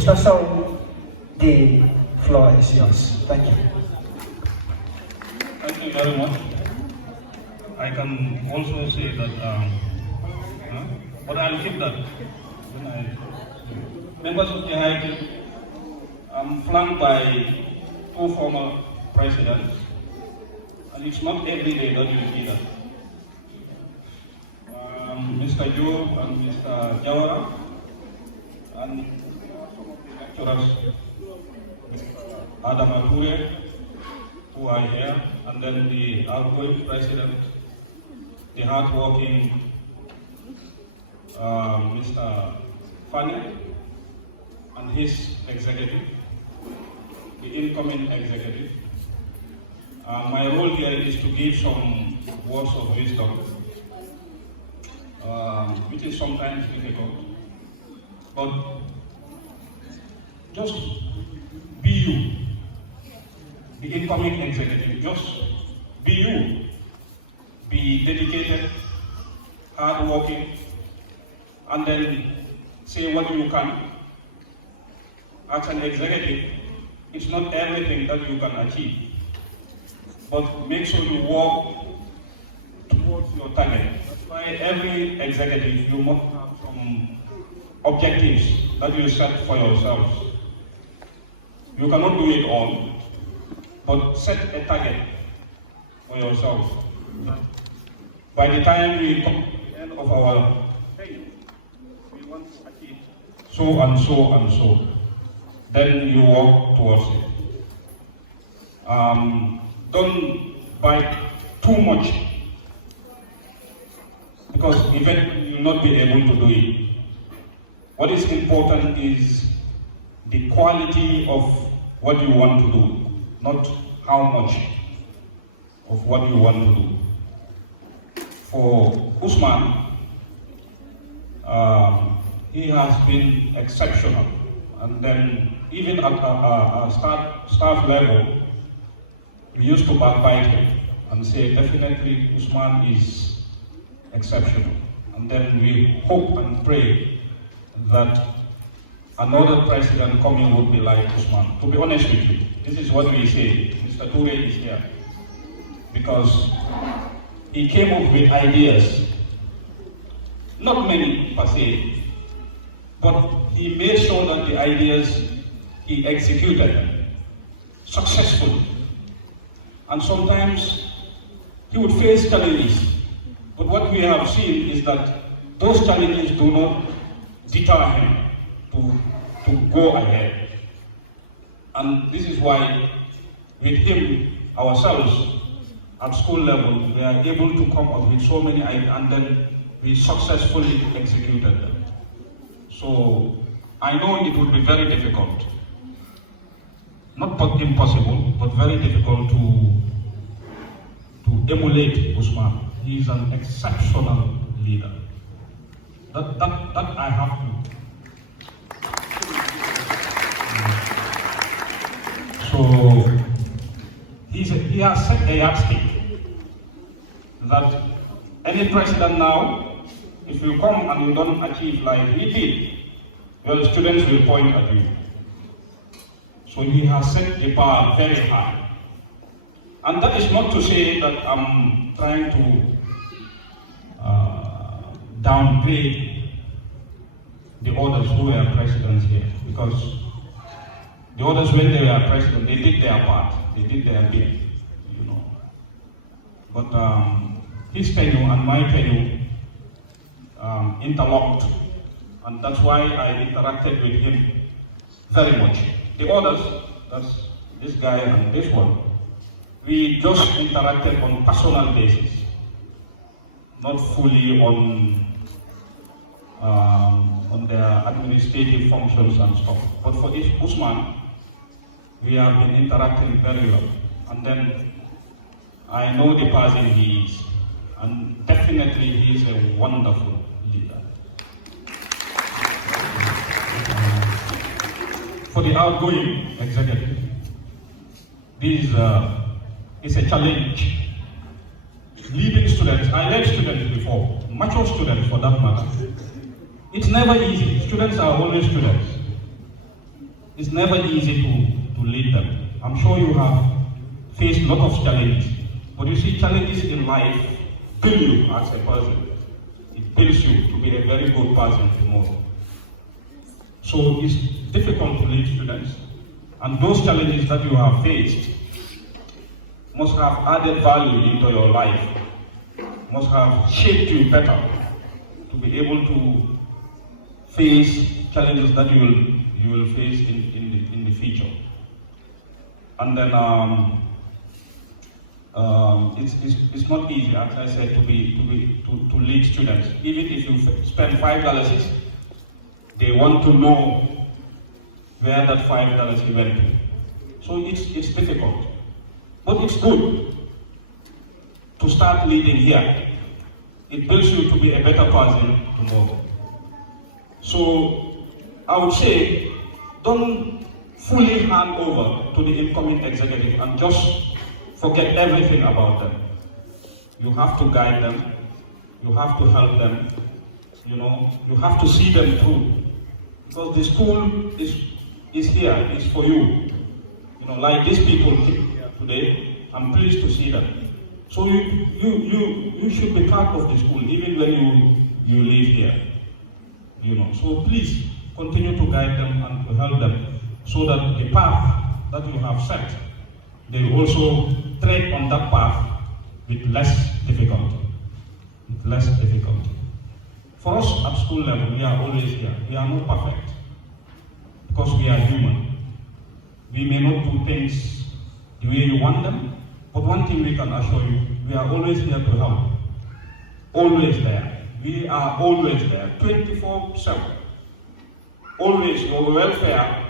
Mr. Sow, the floor is yours. Thank you. Thank you very much. I can also say that, but I'll keep that. Members of the High Court, I'm flanked by two former presidents, and it's not every day that you see that. Mr. Joe and Mr. Jawara, and some of the lecturers, Adam Ature, who are here, and then the outgoing president, the hardworking Mr. Fani, and his executive, the incoming executive. My role here is to give some words of wisdom, which is sometimes difficult, but just be you, the incoming executive, just be you, be dedicated, hardworking, and then say what you can. As an executive, it's not everything that you can achieve, but make sure you work towards your target. That's why every executive, you must have some objectives that you set for yourselves. You cannot do it all, but set a target for yourself. By the time we come to the end of our tenure, we want to achieve so and so and so. Then you walk towards it. Don't bite too much, because eventually you will not be able to do it. What is important is the quality of what you want to do, not how much of what you want to do. For Usman, he has been exceptional. And then even at a staff level, we used to backbite him and say, definitely Usman is exceptional. And then we hope and pray that another president coming would be like Usman. To be honest with you, this is what we say. Mr. Ture is here because he came up with ideas, not many per se, but he made sure that the ideas he executed successfully. And sometimes he would face challenges, but what we have seen is that those challenges do not deter him to go ahead. And this is why with him, ourselves, at school level, we are able to come up with so many ideas, and then we successfully executed them. So I know it would be very difficult, not impossible, but very difficult to emulate Usman. He is an exceptional leader. That I have to. So he has set a yardstick that any president now, if you come and you don't achieve like he did, your students will point at you. So he has set the bar very high. And that is not to say that I'm trying to downgrade the others who were presidents here, because the others, when they were president, they did their part, they did their bit, you know. But his tenure and my tenure interlocked, and that's why I interacted with him very much. The others, that's this guy and this one, we just interacted on personal basis, not fully on their administrative functions and stuff. But for this Usman, we have been interacting very well, and then I know the person he is, and definitely he is a wonderful leader. For the outgoing executive, this is a challenge. Leading students, I led students before, mature students for that matter. It's never easy. Students are always students. it's never easy to lead them. I'm sure you have faced a lot of challenges, but you see, challenges in life build you as a person. It builds you to be a very good person tomorrow. So it's difficult to lead students, and those challenges that you have faced must have added value into your life, must have shaped you better to be able to face challenges that you will face in the future. And then it's not easy, as I said, to lead students. Even if you spend $5, they want to know where that $5 went to. So it's difficult, but it's good to start leading here. It builds you to be a better person tomorrow. So I would say, don't fully hand over to the incoming executive and just forget everything about them. You have to guide them, you have to help them, you have to see them through. Because the school is here, it's for you. Like these people today, I'm pleased to see them. So you should be part of the school even when you live here. So please continue to guide them and to help them so that the path that you have set, they will also tread on that path with less difficulty. For us at school level, we are always here. We are not perfect because we are human. We may not do things the way you want them, but one thing we can assure you, we are always here to help. Always there. We are always there, 24/7. Always your welfare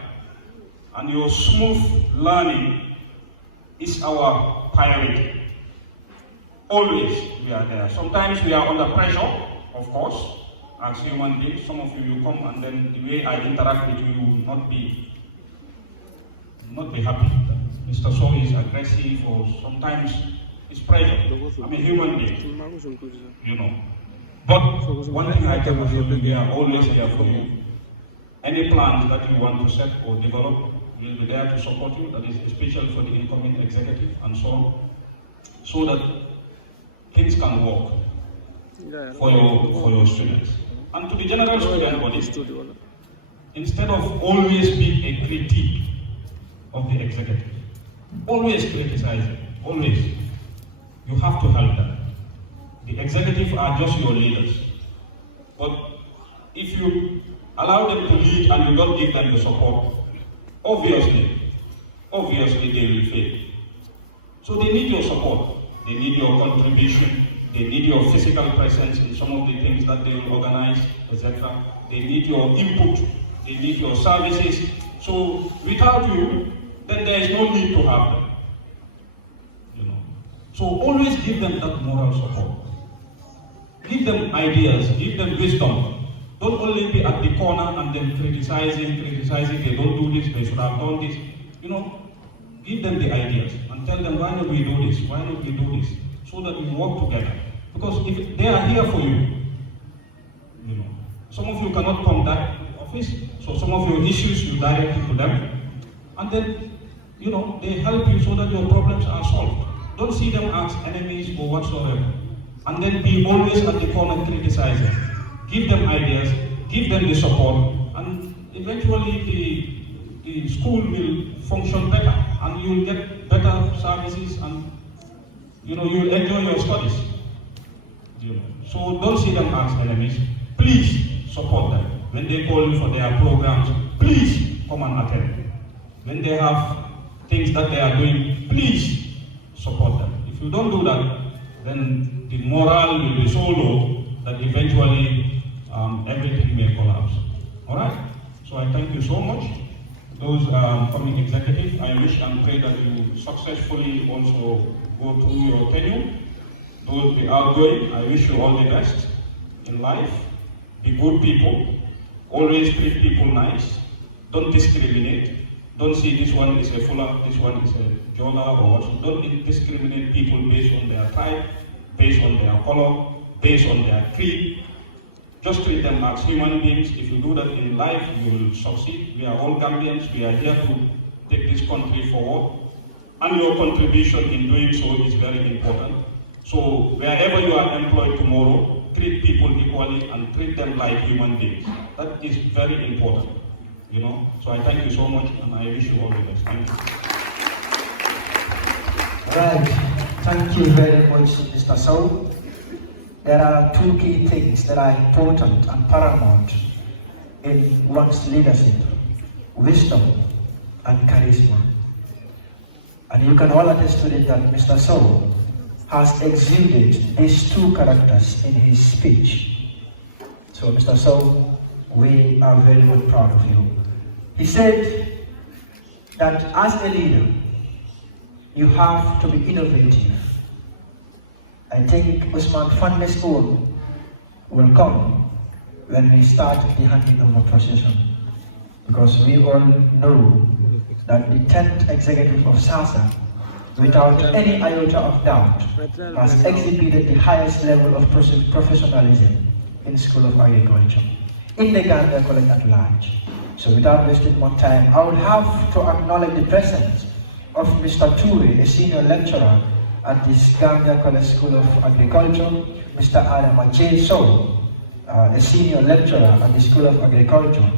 and your smooth learning is our priority. Always we are there. Sometimes we are under pressure, of course, as human beings. Some of you come and then the way I interact with you will not be happy. Mr. So is aggressive, or sometimes it's pressure. I'm a human being, But one thing I can assure you, we are always here for you. Any plans that you want to set or develop, we'll be there to support you. That is especially for the incoming executive and so on, so that things can work for your students. And to the general student body, instead of always being a critique of the executive, always criticizing, always, you have to help them. The executive are just your leaders. But if you allow them to lead and you don't give them the support, obviously they will fail. So they need your support, they need your contribution, they need your physical presence in some of the things that they will organize, etc. They need your input, they need your services. So without you, then there is no need to have them. So always give them that moral support. Give them ideas, give them wisdom. Don't only be at the corner and then criticizing, they don't do this, they should have done this. Give them the ideas and tell them, why don't we do this, so that we work together. Because if they are here for you, some of you cannot come back to the office, so some of your issues you direct it to them, and then, they help you so that your problems are solved. Don't see them as enemies or whatsoever. And then be always at the corner criticizing. Give them ideas, give them the support, and eventually the school will function better, and you'll get better services, and you'll enjoy your studies. So don't see them as enemies. Please support them. When they call you for their programs, please come and attend. When they have things that they are doing, please support them. If you don't do that, then the morale will be so low that eventually everything may collapse. All right? So I thank you so much. Those coming executives, I wish and pray that you successfully also go through your tenure. Those the outgoing, I wish you all the best in life. Be good people. Always treat people nice. Don't discriminate. Don't see this one is a fuller, this one is a jogger or what. Don't discriminate people based on their tribe, based on their color, based on their creed. Just treat them as human beings. If you do that in life, you will succeed. We are all Gambians. We are here to take this country forward. And your contribution in doing so is very important. So wherever you are employed tomorrow, treat people equally and treat them like human beings. That is very important, you know. So I thank you so much and I wish you all the best. Thank you. Right. Thank you very much, Mr. Sow. There are two key things that are important and paramount in one's leadership: wisdom and charisma. And you can all attest to it that Mr. Sow has exuded these two characters in his speech. So Mr. Sow, we are very, very proud of you. He said that as a leader, you have to be innovative. I think Usman Fande's own will come when we start the handing over procession, because we all know that the 10th executive of Sasa, without any iota of doubt, has exhibited the highest level of professionalism in the School of Agriculture, in the Gambia College at large. So without wasting more time, I would have to acknowledge the presence of Mr. Ture, a senior lecturer at the Gambia College School of Agriculture, Mr. Adam J. Sow, a senior lecturer at the School of Agriculture,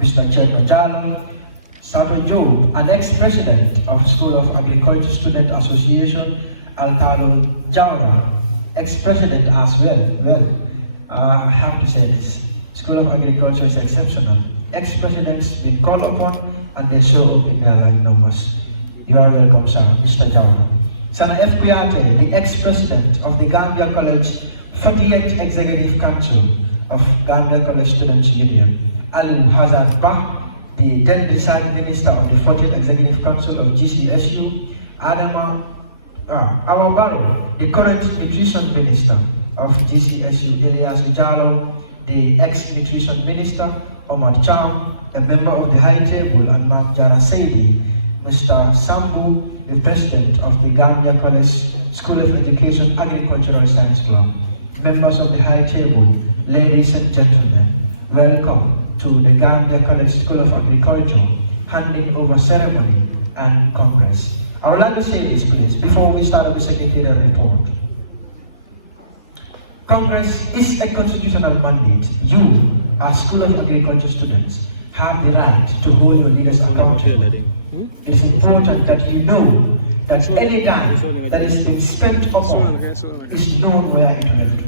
Mr. Chetno Jalo, Sato Job, an ex-president of School of Agriculture Student Association, Altalo Jaura, ex-president as well. I have to say this, School of Agriculture is exceptional. Ex-presidents been called upon and they show up in their large numbers. You are welcome, sir, Mr. Jaura. Sana F. Kuyate, the ex-president of the Gambia College 48th Executive Council of Gambia College Students Union. Al Hazard Bah, the then presiding minister of the 40th Executive Council of GCSU. Adama Awabaro, the current nutrition minister of GCSU. Elias Ujalo, the ex-nutrition minister. Omar Cham, a member of the High Table, and Mark Jara Saidi, Mr. Sambu, the president of the Gambia College School of Education Agricultural Science Club. Members of the High Table, ladies and gentlemen, welcome to the Gambia College School of Agriculture handing over ceremony and congress. I would like to say this, please, before we start the secretarial report. Congress is a constitutional mandate. You, as School of Agriculture students, have the right to hold your leaders accountable. It is important that you know that any dime that is being spent upon is known where it went.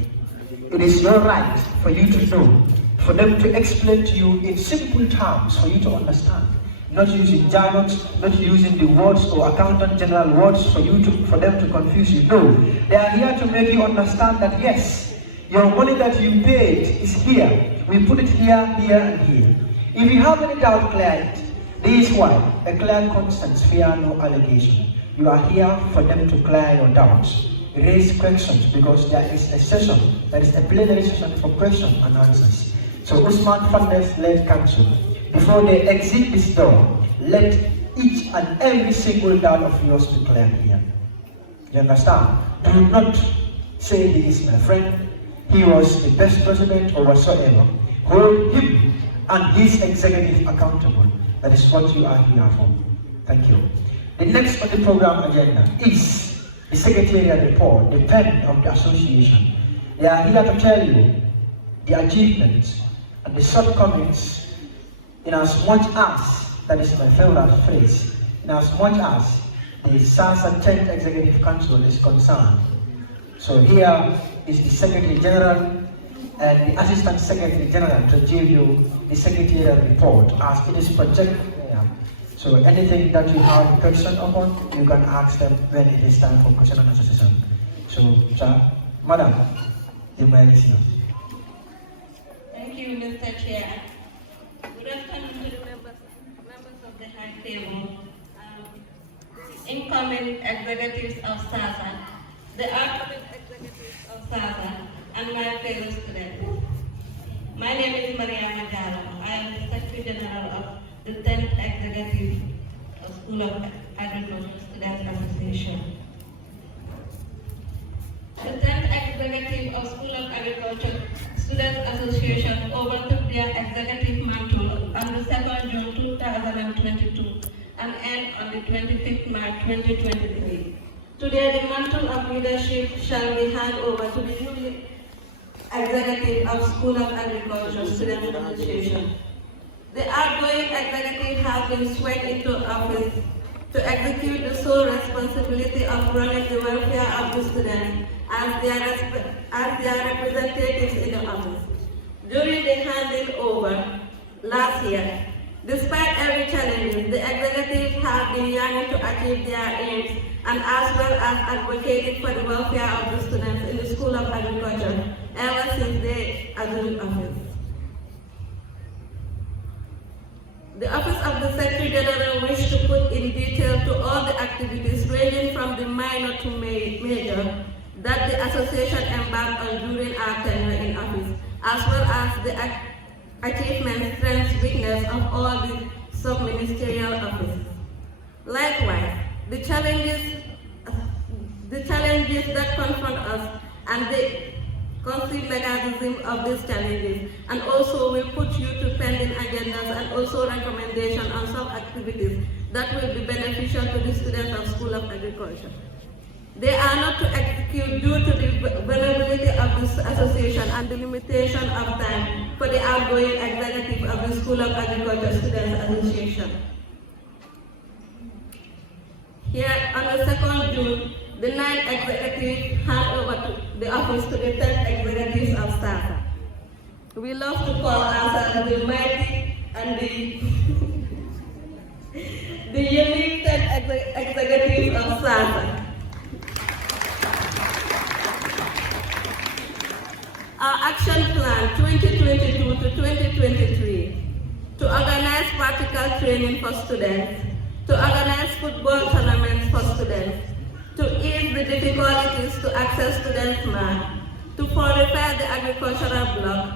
It is your right for you to know, for them to explain to you in simple terms for you to understand. Not using jargons, not using the words or accountant general words for them to confuse you. No, they are here to make you understand that yes, your money that you paid is here. We put it here, here, and here. If you have any doubt, clear it. This is why a clear conscience, fear no allegation. You are here for them to clear your doubts, raise questions, because there is a session, that is a plenary session for questions and answers. So Usman Fandes led council, before they exit this door, let each and every single doubt of yours be cleared here. You understand? Do not say he is my friend, he was the best president or whatsoever. Hold him and his executive accountable. That is what you are here for. Thank you. The next on the program agenda is the secretarial report, the pen of the association. They are here to tell you the achievements and the shortcomings, in as much as, that is my favorite phrase, in as much as the Sasa 10th Executive Council is concerned. So here is the Secretary General and the Assistant Secretary General to give you the secretarial report as it is projected. So anything that you have a question upon, you can ask them when it is time for question and answer session. So, Madam, you may listen. Thank you, Mr. Chair. Good afternoon to the members of the High Table, incoming executives of Sasa, the outgoing executives of Sasa, and my fellow students. My name is Mariana Jalo. I am the Secretary General of the 10th Executive of School of Agriculture Students Association. The 10th Executive of School of Agriculture Students Association overtook their executive mantle on the 2nd June 2022 and end on the 25th March 2023. Today, the mantle of leadership shall be handed over to the new executive of School of Agriculture Students Association. The outgoing executive has been sworn into office to execute the sole responsibility of running the welfare of the students as their representatives in the office. During the handing over last year, despite every challenge, the executive have been yearning to achieve their aims and as well as advocating for the welfare of the students in the School of Agriculture ever since they assumed office. The Office of the Secretary General wished to put in detail to all the activities ranging from the minor to major that the association embarked on during our tenure in office, as well as the achievements, strengths, weakness of all the sub-ministerial offices. Likewise, the challenges that confront us and the concrete mechanism of these challenges, and also will put you to pending agendas and also recommendations on some activities that will be beneficial to the students of School of Agriculture. They are not to execute due to the vulnerability of this association and the limitation of time for the outgoing executive of the School of Agriculture Students Association. Here on the 2nd June, the 9th executive hand over to the office to the 10th executives of Sasa. We love to call ourselves the mighty and the unique 10th executives of Sasa. Our action plan 2022 to 2023 to organize practical training for students, to organize football tournaments for students, to ease the difficulties to access students' math, to fortify the agricultural block,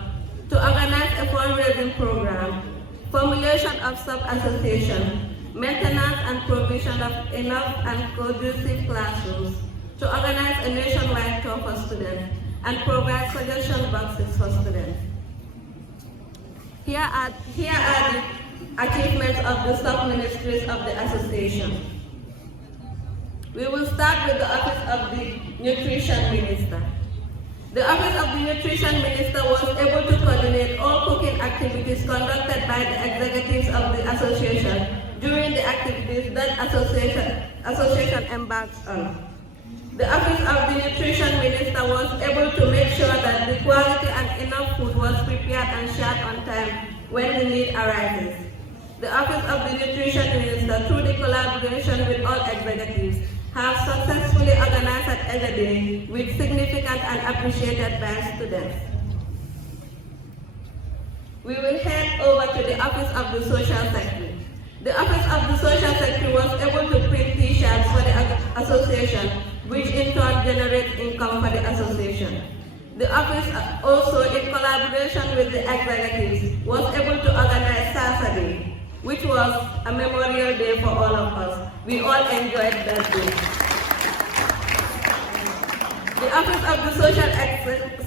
to organize a fundraising program, formulation of sub-association, maintenance and provision of enough and conducive classrooms, to organize a nationwide tour for students, and provide suggestion boxes for students. Here are the achievements of the sub-ministries of the association. We will start with the Office of the Nutrition Minister. The Office of the Nutrition Minister was able to coordinate all cooking activities conducted by the executives of the association during the activities that association embarks on. The Office of the Nutrition Minister was able to make sure that the quality and enough food was prepared and shared on time when the need arises. The Office of the Nutrition Minister, through the collaboration with all executives, have successfully organized an Egg Day with significant and appreciated by students. We will head over to the Office of the Social Secretary. The Office of the Social Secretary was able to print t-shirts for the association, which in turn generates income for the association. The office also, in collaboration with the executives, was able to organize Sasa Day, which was a memorial day for all of us. We all enjoyed that day. The Office of the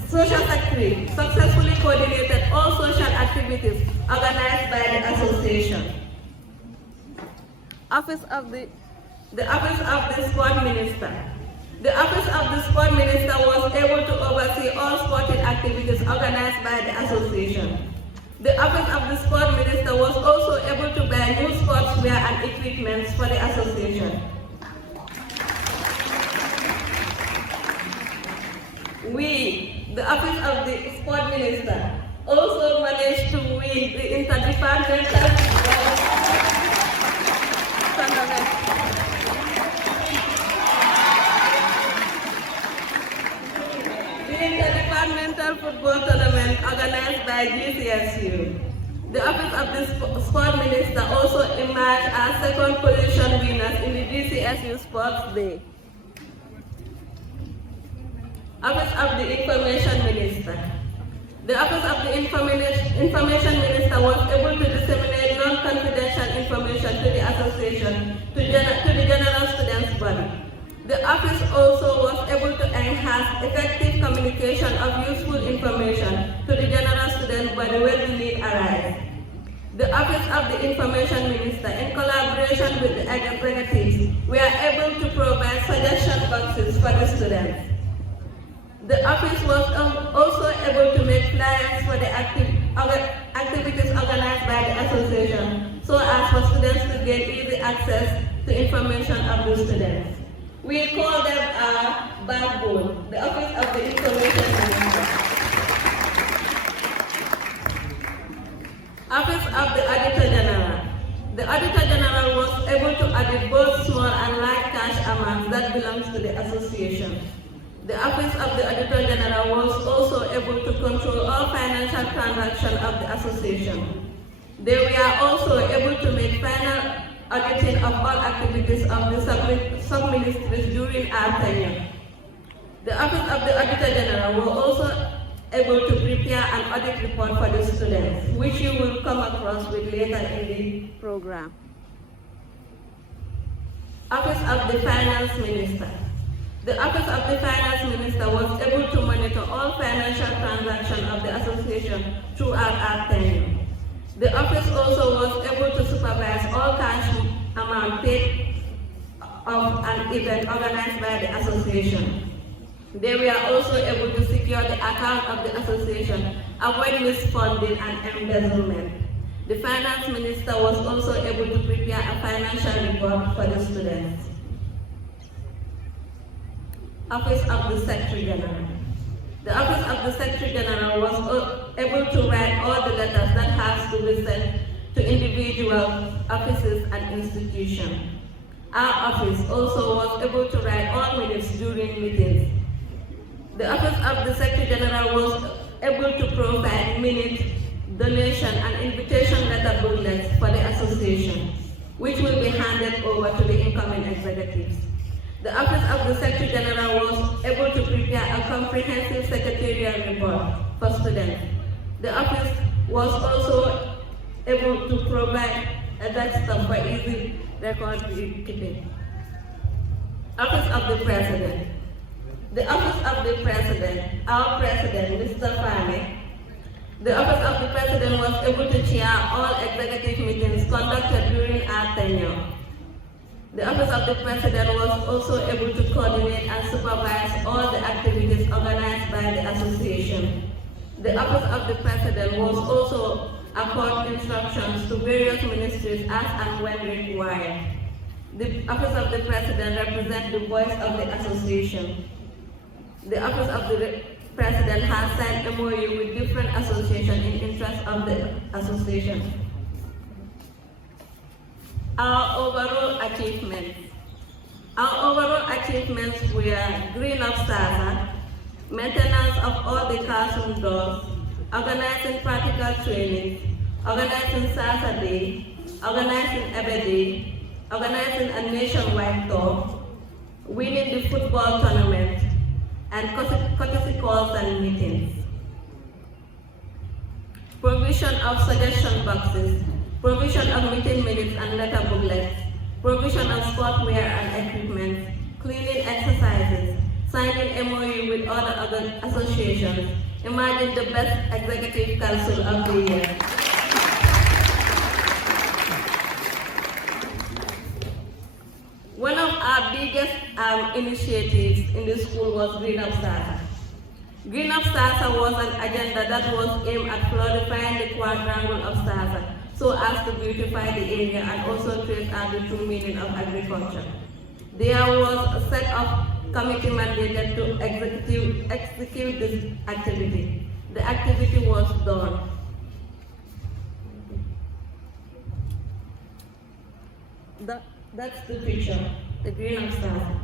Social Secretary successfully coordinated all social activities organized by the association. The Office of the Sport Minister. The Office of the Sport Minister was able to oversee all sporting activities organized by the association. The Office of the Sport Minister was also able to buy new sportswear and equipment for the association. We, the Office of the Sport Minister, also managed to win the interdepartmental football tournament organized by GCSU. The Office of the Sport Minister also emerged as second position winners in the GCSU Sports Day. Office of the Information Minister. The Office of the Information Minister was able to disseminate non-confidential information to the association, to the general students' body. The office also was able to enhance effective communication communication of useful information to the general student body when the need arises. The Office of the Information Minister, in collaboration with the executives, we are able to provide suggestion boxes for the students. The office was also able to make flyers for the activities organized by the association, so as for students to gain easy access to information of the students. We call them our backbone, the Office of the Information Minister. Office of the Auditor General. The Auditor General was able to audit both small and large cash amounts that belongs to the association. The Office of the Auditor General was also able to control all financial transactions of the association. They were also able to make final auditing of all activities of the sub-ministries during our tenure. The Office of the Auditor General was also able to prepare an audit report for the students, which you will come across with later in the program. Office of the Finance Minister. The Office of the Finance Minister was able to monitor all financial transactions of the association throughout our tenure. The office also was able to supervise all cash amount paid of an event organized by the association. They were also able to secure the account of the association, avoid misfunding and embezzlement. The Finance Minister was also able to prepare a financial report for the students. Office of the Secretary General. The Office of the Secretary General was able to write all the letters that has to be sent to individual offices and institutions. Our office also was able to write all minutes during meetings. The Office of the Secretary General was able to provide minute, donation, and invitation letter booklets for the association, which will be handed over to the incoming executives. The Office of the Secretary General was able to prepare a comprehensive secretarial report for students. The office was also able to provide a desktop for easy record keeping. Office of the President. The Office of the President, our President, Mr. Fane, the Office of the President was able to chair all executive meetings conducted during our tenure. The Office of the President was also able to coordinate and supervise all the activities organized by the association. The Office of the President was also accord instructions to various ministries as and when required. The Office of the President represents the voice of the association. The Office of the President has signed MOU with different associations in interest of the association. Our overall achievements. Our overall achievements were green of Sasa, maintenance of all the classroom doors, organizing practical trainings, organizing Sasa Day, organizing Ebe Day, organizing a nationwide tour, winning the football tournament, and courtesy calls and meetings. Provision of suggestion boxes, provision of meeting minutes and letter booklets, provision of sportwear and equipment, cleaning exercises, signing MOU with other associations. Imagine the best executive council of the year. One of our biggest initiatives in the school was Green Up Sasa. Green Up Sasa was an agenda that was aimed at clarifying the quadrangle of Sasa so as to beautify the area and also trace out the true meaning of agriculture. There was a set of committee mandated to execute this activity. The activity was done. That's the picture, the Green Up Sasa.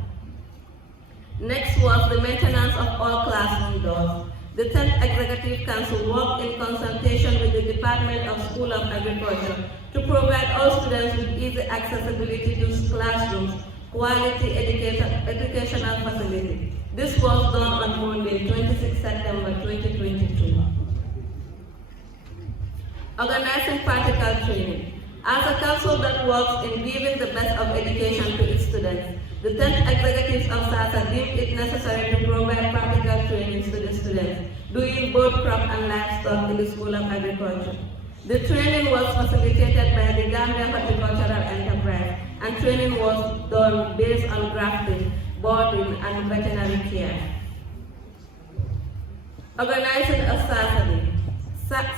Next was the maintenance of all classroom doors. The 10th Executive Council worked in consultation with the Department of School of Agriculture to provide all students with easy accessibility to classrooms, quality educational facility. This was done on Monday, 26 September 2022. Organizing practical training. As a council that works in giving the best of education to its students, students. The 10th executives of Sasa deemed it necessary to provide practical trainings to the students, doing both crop and livestock in the School of Agriculture. The training was facilitated by the Gambia Horticultural Enterprise, and training was done based on grafting, boarding, and veterinary care. Organizing a Sasa Day.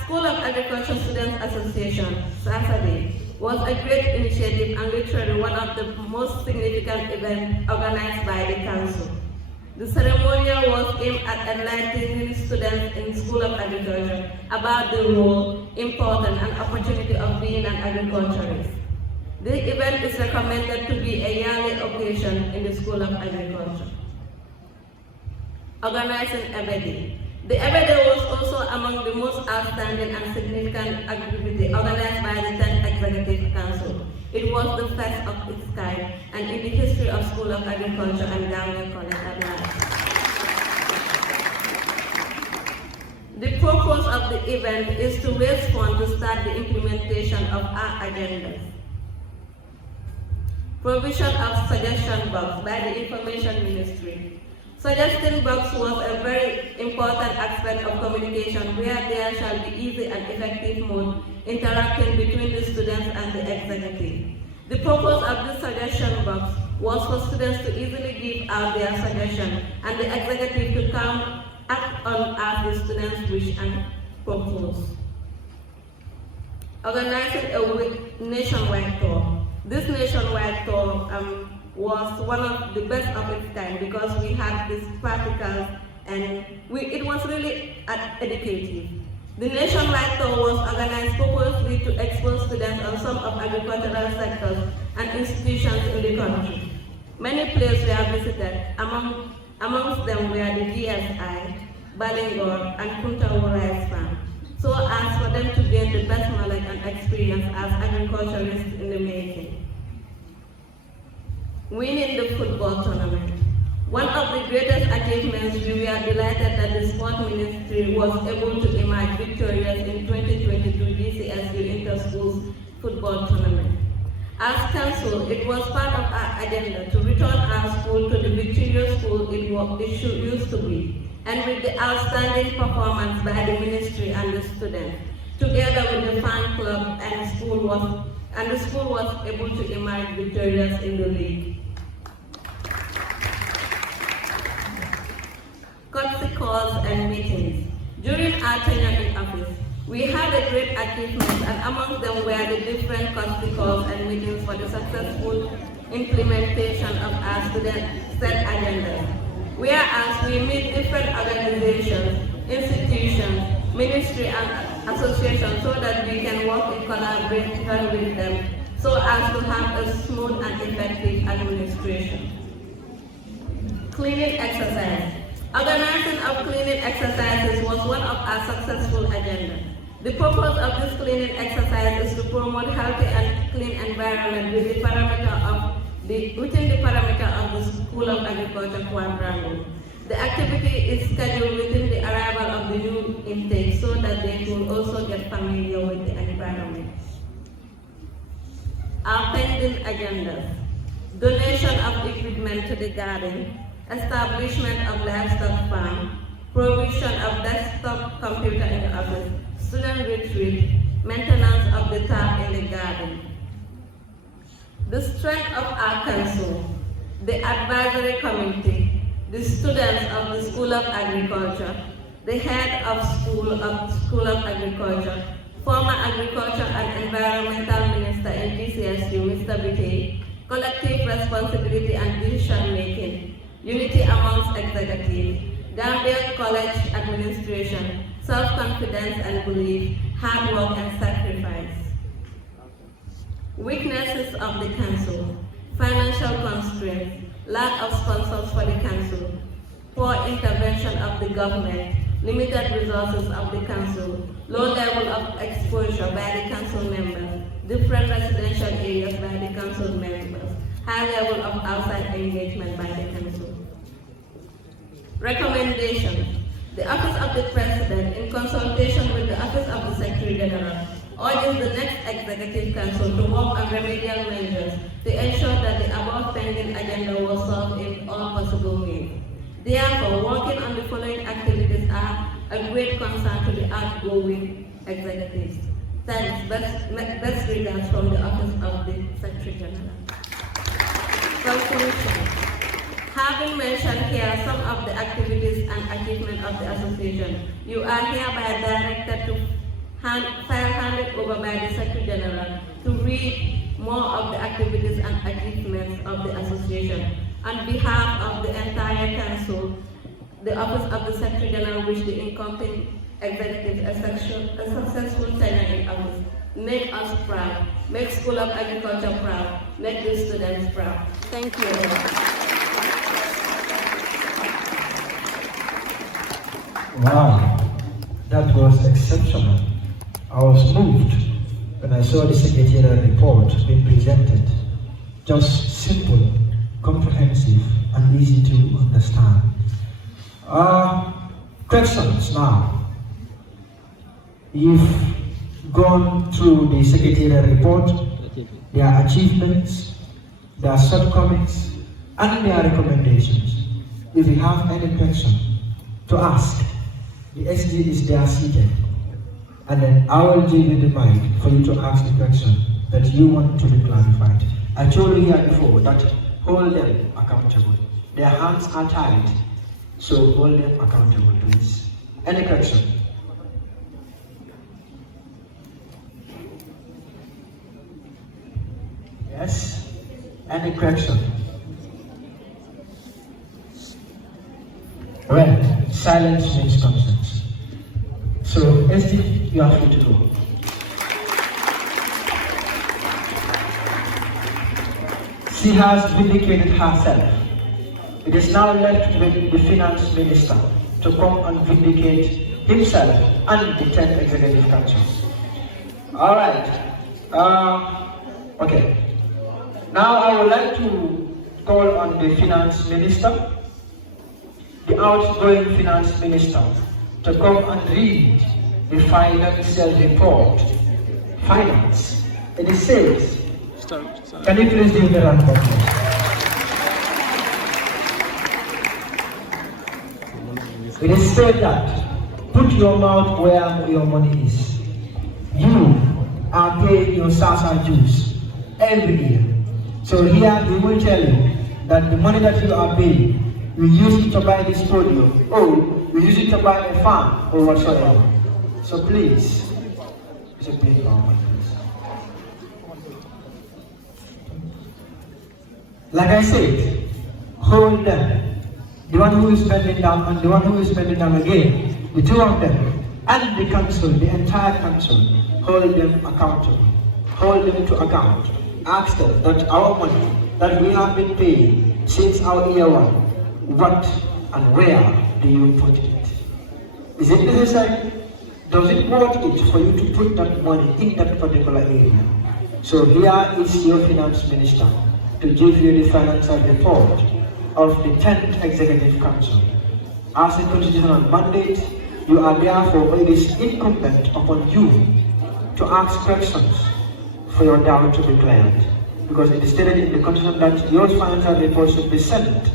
School of Agriculture Students Association, Sasa Day, was a great initiative and literally one of the most significant events organized by the Council. The ceremonial was aimed at enlightening students in School of Agriculture about the role, importance, and opportunity of being an agriculturist. The event is recommended to be a yearly occasion in the School of Agriculture. Organizing Ebedi. The Ebedi was also among the most outstanding and significant activity organized by the 10th Executive Council. It was the first of its kind and in the history of School of Agriculture and Gambia College at large. The purpose of the event is to raise funds to start the implementation of our agendas. Provision of suggestion box by the Information Ministry. Suggestion box was a very important aspect of communication where there shall be easy and effective mode interacting between the students and the executive. The purpose of this suggestion box was for students to easily give out their suggestion and the executive to act on as the students wish and propose. Organizing a nationwide tour. This nationwide tour was one of the best of its kind because we had these practicals and it was really educative. The nationwide tour was organized purposely to expose students on some of agricultural sectors and institutions in the country. Many places were visited, amongst them were the GSI, Balingor, and Kuntawu Rice Farm, so as for them to gain the best knowledge and experience as agriculturists in the making. Winning the football tournament. One of the greatest achievements, we were delighted that the Sport Ministry was able to emerge victorious in 2022 GCSU Inter-Schools Football Tournament. As Council, it was part of our agenda to return our school to the victorious school it used to be, and with the outstanding performance by the Ministry and the students, together with the fan club and the school was able to emerge victorious in the league. Courtesy calls and meetings. During our tenure in office, we had a great achievement, and among them were the different courtesy calls and meetings for the successful implementation of our student-set agendas. Whereas we meet different organizations, institutions, ministry and associations so that we can work in collaboration with them so as to have a smooth and effective administration. Cleaning exercise. Organizing of cleaning exercises was one of our successful agendas. The purpose of this cleaning exercise is to promote healthy and clean environment within the parameter of the School of Agriculture quadrangle. The activity is scheduled within the arrival of the new intake so that they will also get familiar with the environment. Our pending agendas. Donation of equipment to the garden, establishment of livestock farm, provision of desktop computer in the office, student retreat, maintenance of the tap in the garden. The strength of our council, the advisory committee, the students of the School of Agriculture, the head of School of Agriculture, former Agriculture and Environmental Minister in GCSU, Mr. Bitte, collective responsibility and decision making, unity amongst executives, Gambia College administration, self-confidence and belief, hard work and sacrifice. Weaknesses of the council, financial constraints, lack of sponsors for the council, poor intervention of the government, limited resources of the council, low level of exposure by the council members, different residential areas by the council members, high level of outside engagement by the council. Recommendation. The Office of the President, in consultation with the Office of the Secretary General, urges the next Executive Council to work on remedial measures to ensure that the above pending agenda was solved in all possible means. Therefore, working on the following activities are a great concern to the outgoing executives. Thanks. Best regards from the Office of the Secretary General. Conclusion. Having mentioned here some of the activities and achievements of the association, you are hereby directed to file handed over by the Secretary General to read more of the activities and achievements of the association. On behalf of the entire Council, the Office of the Secretary General wish the incumbent executive a successful tenure in office. Make us proud, make School of Agriculture proud, make the students proud. Thank you. Wow, that was exceptional. I was moved when I saw the secretarial report being presented. Just simple, comprehensive, and easy to understand. Questions now. You've gone through the secretarial report, their achievements, their shortcomings, and their recommendations. If you have any question to ask, the SD is there seated, and then I will give you the mic for you to ask the question that you want to be clarified. I told you here before that hold them accountable. Their hands are tied, so hold them accountable, please. Any question? Yes? Any question? Well, silence means consent. So, SD, you are free to go. She has vindicated herself. It is now left with the Finance Minister to come and vindicate himself and the 10th Executive Council. All right. Okay. Now I would like to call on the Finance Minister, the outgoing Finance Minister, to come and read the financial report. Finance. It is says, can you please give the round of applause? It is said that put your mouth where your money is. You are paying your Sasa dues every year. So here we will tell you that the money that you are paying, we use it to buy this podium, or we use it to buy a farm, or whatsoever. So please, it's a big moment, please. Like I said, hold them. The one who is bending down and the one who is bending down again, the two of them, and the council, the entire council, hold them accountable. Hold them to account. Ask them that our money that we have been paying since our year one, what and where do you put it? Is it necessary? Does it worth it for you to put that money in that particular area? So here is your Finance Minister to give you the financial report of the 10th Executive Council. As a constitutional mandate, you are therefore, it is incumbent upon you to ask questions for your doubt to be cleared. Because it is stated in the Constitution that your financial report should be sent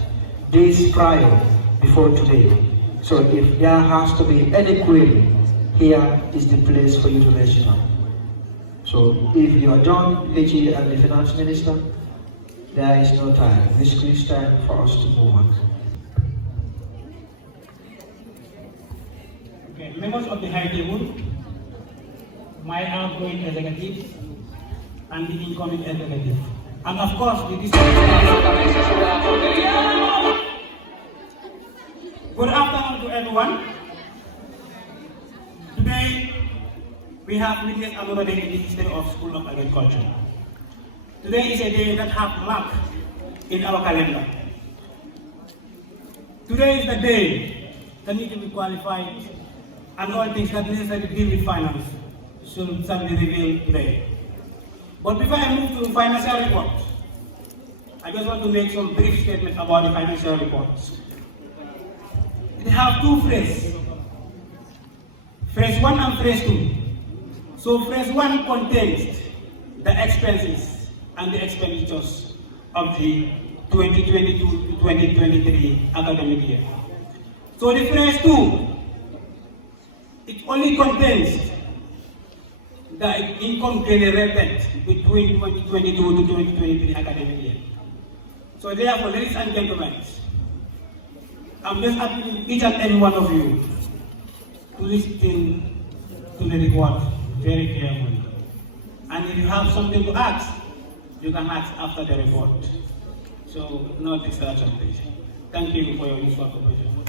days prior before today. So if there has to be any query, here is the place for you to raise it up. So if you are done, HE and the Finance Minister, there is no time. This is time for us to move on. Okay, members of the High Table, my outgoing executive, and the incoming executive. And of course, the good afternoon to everyone. Today, we have witnessed another day in the history of School of Agriculture. Today is a day that has luck in our calendar. Today is the day that need to be qualified and all things that necessary to deal with finance should be revealed today. But before I move to the financial report, I just want to make some brief statements about the financial reports. It has two phrases, phase 1 and phase 2. So phase 1 contains the expenses and the expenditures of the 2022 to 2023 academic year. So the phase 2, it only contains the income generated between 2022 to 2023 academic year. So therefore, ladies and gentlemen, I'm just asking each and every one of you to listen to the report very carefully. And if you have something to ask, you can ask after the report. So, no distraction, please. Thank you for your useful cooperation.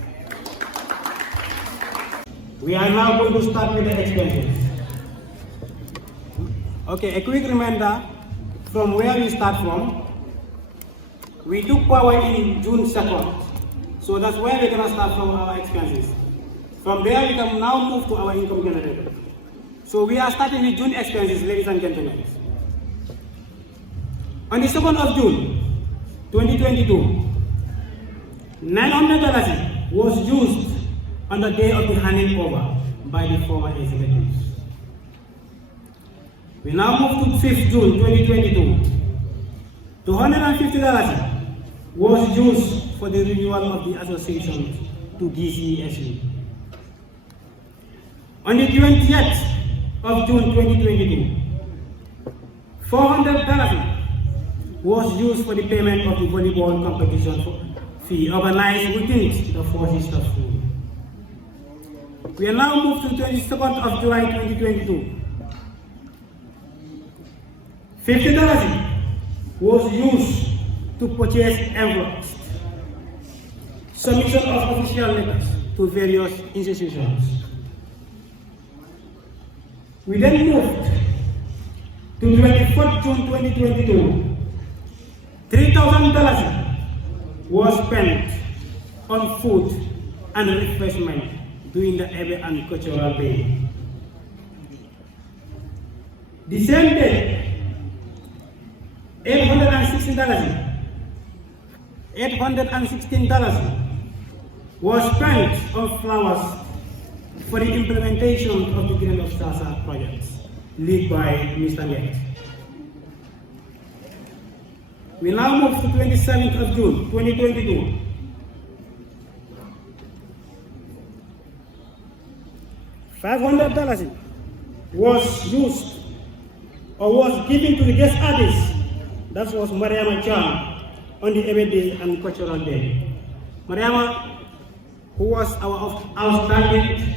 We are now going to start with the expenses. Okay, a quick reminder from where we start from. We took power in June 2nd. So that's where we're going to start from our expenses. From there, we can now move to our income generator. So we are starting with June expenses, ladies and gentlemen. On the 2nd of June, 2022, $900 was used on the day of the handing over by the former executives. We now move to 5th June, 2022. $250 was used for the renewal of the association to DCSU. On the 20th of June 2022, $400 was used for the payment of the volleyball competition fee organized within the Four Sisters School. We are now moved to 22nd of July 2022. $50 was used to purchase envelopes, submission of official letters to various institutions. We then moved to 24th June 2022. $3,000 was spent on food and refreshment during the Ebe and Cultural Day. The same day, $816 was spent on flowers for the implementation of the Green of Sasa project, led by Mr. Net. We now move to 27th of June, 2022. $500 was used or was given to the guest artist. That was Mariama Chan on the Ebe Day and Cultural Day. Mariama, who was our outstanding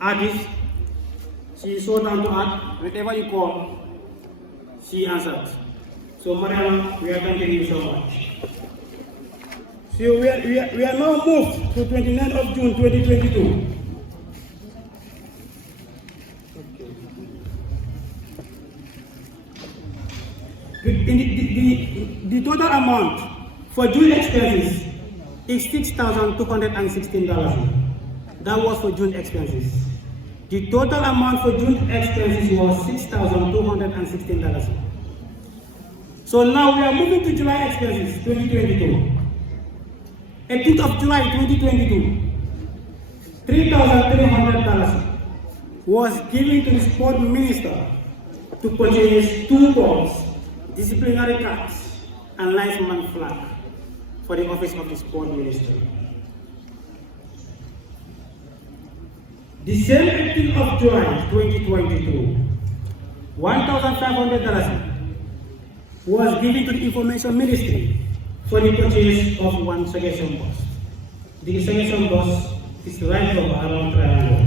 artist, she is so down to earth. Whatever you call, she answered. So Mariama, we are thanking you so much. So we are now moved to 29th of June 2022. The total amount for June expenses is $6,216. That was for June expenses. The total amount for June expenses was $6,216. So now we are moving to July expenses 2022. 18th of July 2022, $3,300 was given to the sport minister to purchase 2 balls, disciplinary cards, and linesman flag for the office of the sport minister. The same 18th of July 2022, $1,500 was given to the information ministry for the purchase of 1 suggestion bus. The suggestion bus is right over around triangle.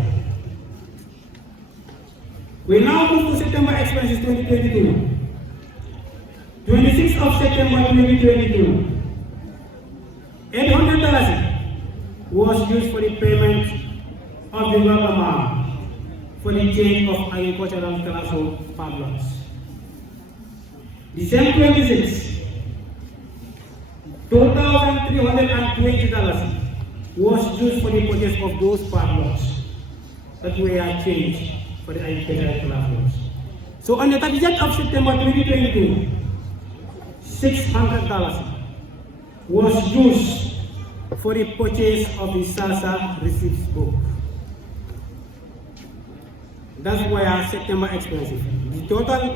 We now move to September expenses 2022. 26th of September 2022, $800 was used for the payment of the welcome arm for the change of agricultural classroom padlocks. December 26, $2,320 was used for the purchase of those padlocks that were changed for the agricultural classrooms. So on the 30th of September 2022, $600 was used for the purchase of the Sasa receipts book. That's why September expenses. The total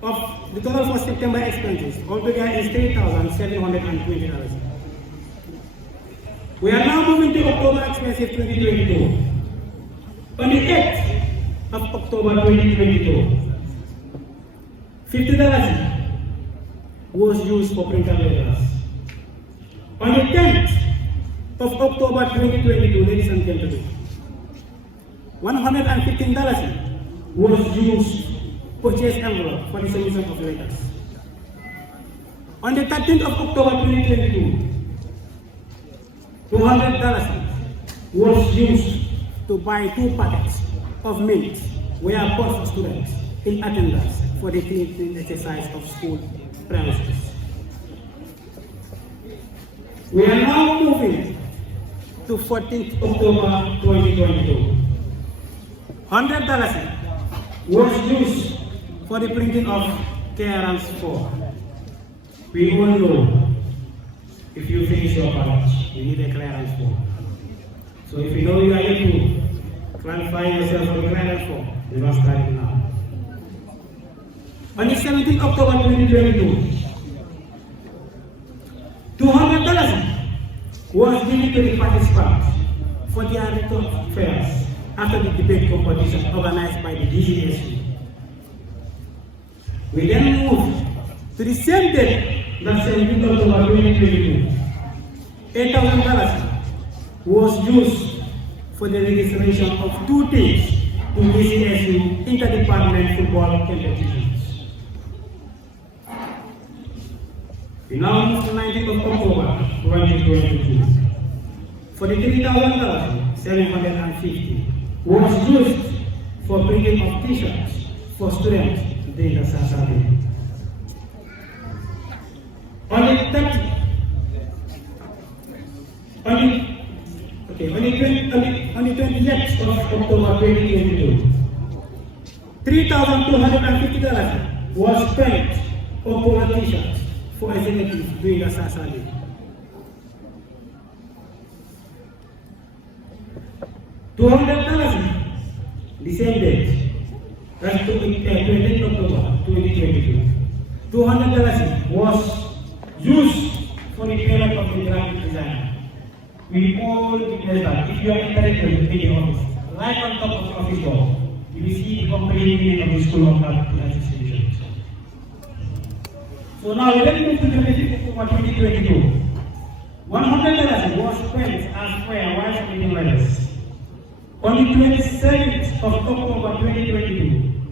for September expenses altogether is $3,720. We are now moving to October expenses 2022. On the 8th of October 2022, $50 was used for printer letters. On the 10th of October 2022, ladies and gentlemen, $115 was used to purchase envelope for the submission of letters. On the 13th of October 2022, $200 was used to buy 2 packets of mint where bought for students in attendance for the cleaning exercise of school premises. We are now moving to 14th October 2022. $100 was used for the printing of clearance form. We all know if you finish your college, you need a clearance form. So if you know you are able to qualify yourself for the clearance form, you must start it now. On the 17th October 2022, $200 was given to the participants for their return fares after the debate competition organized by the DGSU. We then moved to the same date, that's 17th October 2022. $8,000 was used for the registration of 2 teams to DGSU interdepartment football competitions. We now move to 19th of October 2022. For the $3,750 was used for printing of t-shirts for students during the Sasa Day. On the 28th of October 2022, $3,250 was spent on polo t-shirts for executives during the Sasa Day. $200 the same date, that's 20th October 2022. $200 was used for the payment of the graphic designer. We all witness that if you are interested in the office, right on top of the office door, you will see the complete name of the School of Art and Institutions. So now let me move to the 25th October 2022. $100 was spent as fair while submitting letters. On the 27th of October 2022,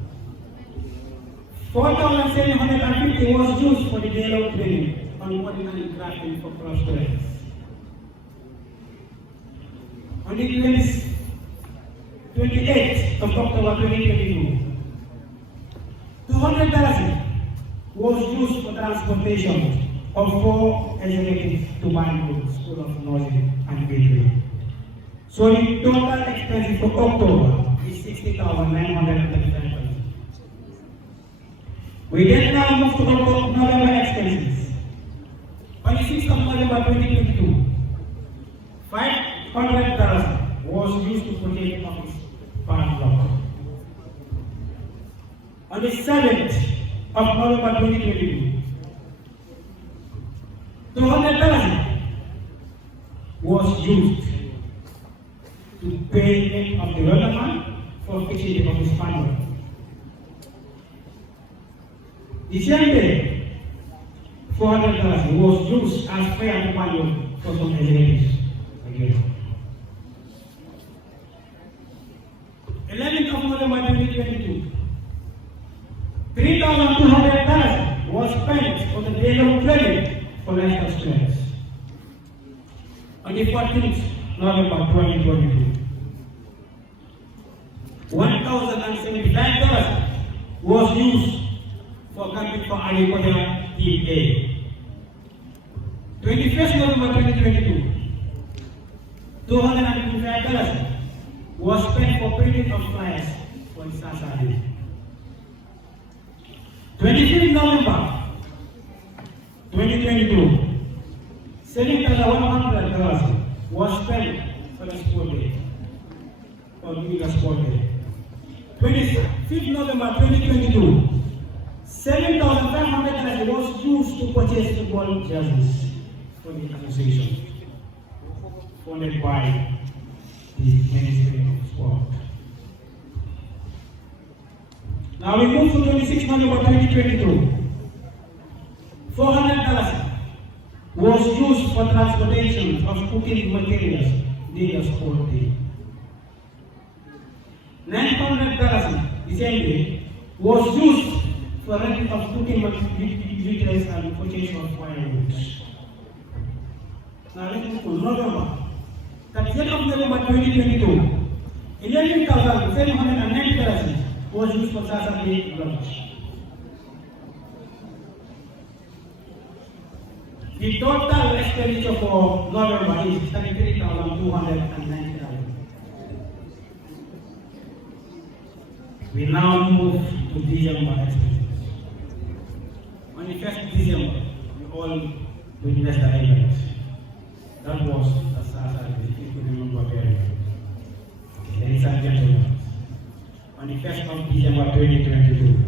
$4,750 was used for the dialogue training on ordinary drafting for class students. On the 28th of October 2022, $200 was used for transportation of 4 executives to Bangalore School of Nursing and Midwifery. So the total expenses for October is $60,935. We then now move to November expenses. On the 6th of November 2022, $500 was used to protect office park block. On the 7th of November 2022, $200 was used to pay of the development for fixing the office manual. The same day, $400 was used as fair manual for some executives. Again. 11th of November 2022, $3,200 was spent for the day of training for national students. On the 14th November 2022, $1,075 was used for camping for agriculture Team A. 21st November 2022, $225 was spent for printing of flyers for the Sasa Day. 25th November 2022, $7,100 was spent for the sport day, or during the sport day. 25th November 2022, 7,500 was used to purchase football jerseys for the association, funded by the Ministry of Sport. Now we move to 26th November 2022. $400 was used for transportation of cooking materials during the sport day. $900 the same day was used for renting of cooking materials and purchase of firewood. Now let's move to November. At the end of November 2022, $11,790 was used for Sasa Day lunch. The total expenditure for November is $33,290. We now move to December expenses. On the 1st December, we all witnessed the event. That was the Sasa Day, if you remember very well. Ladies and gentlemen, on the 1st of December 2022,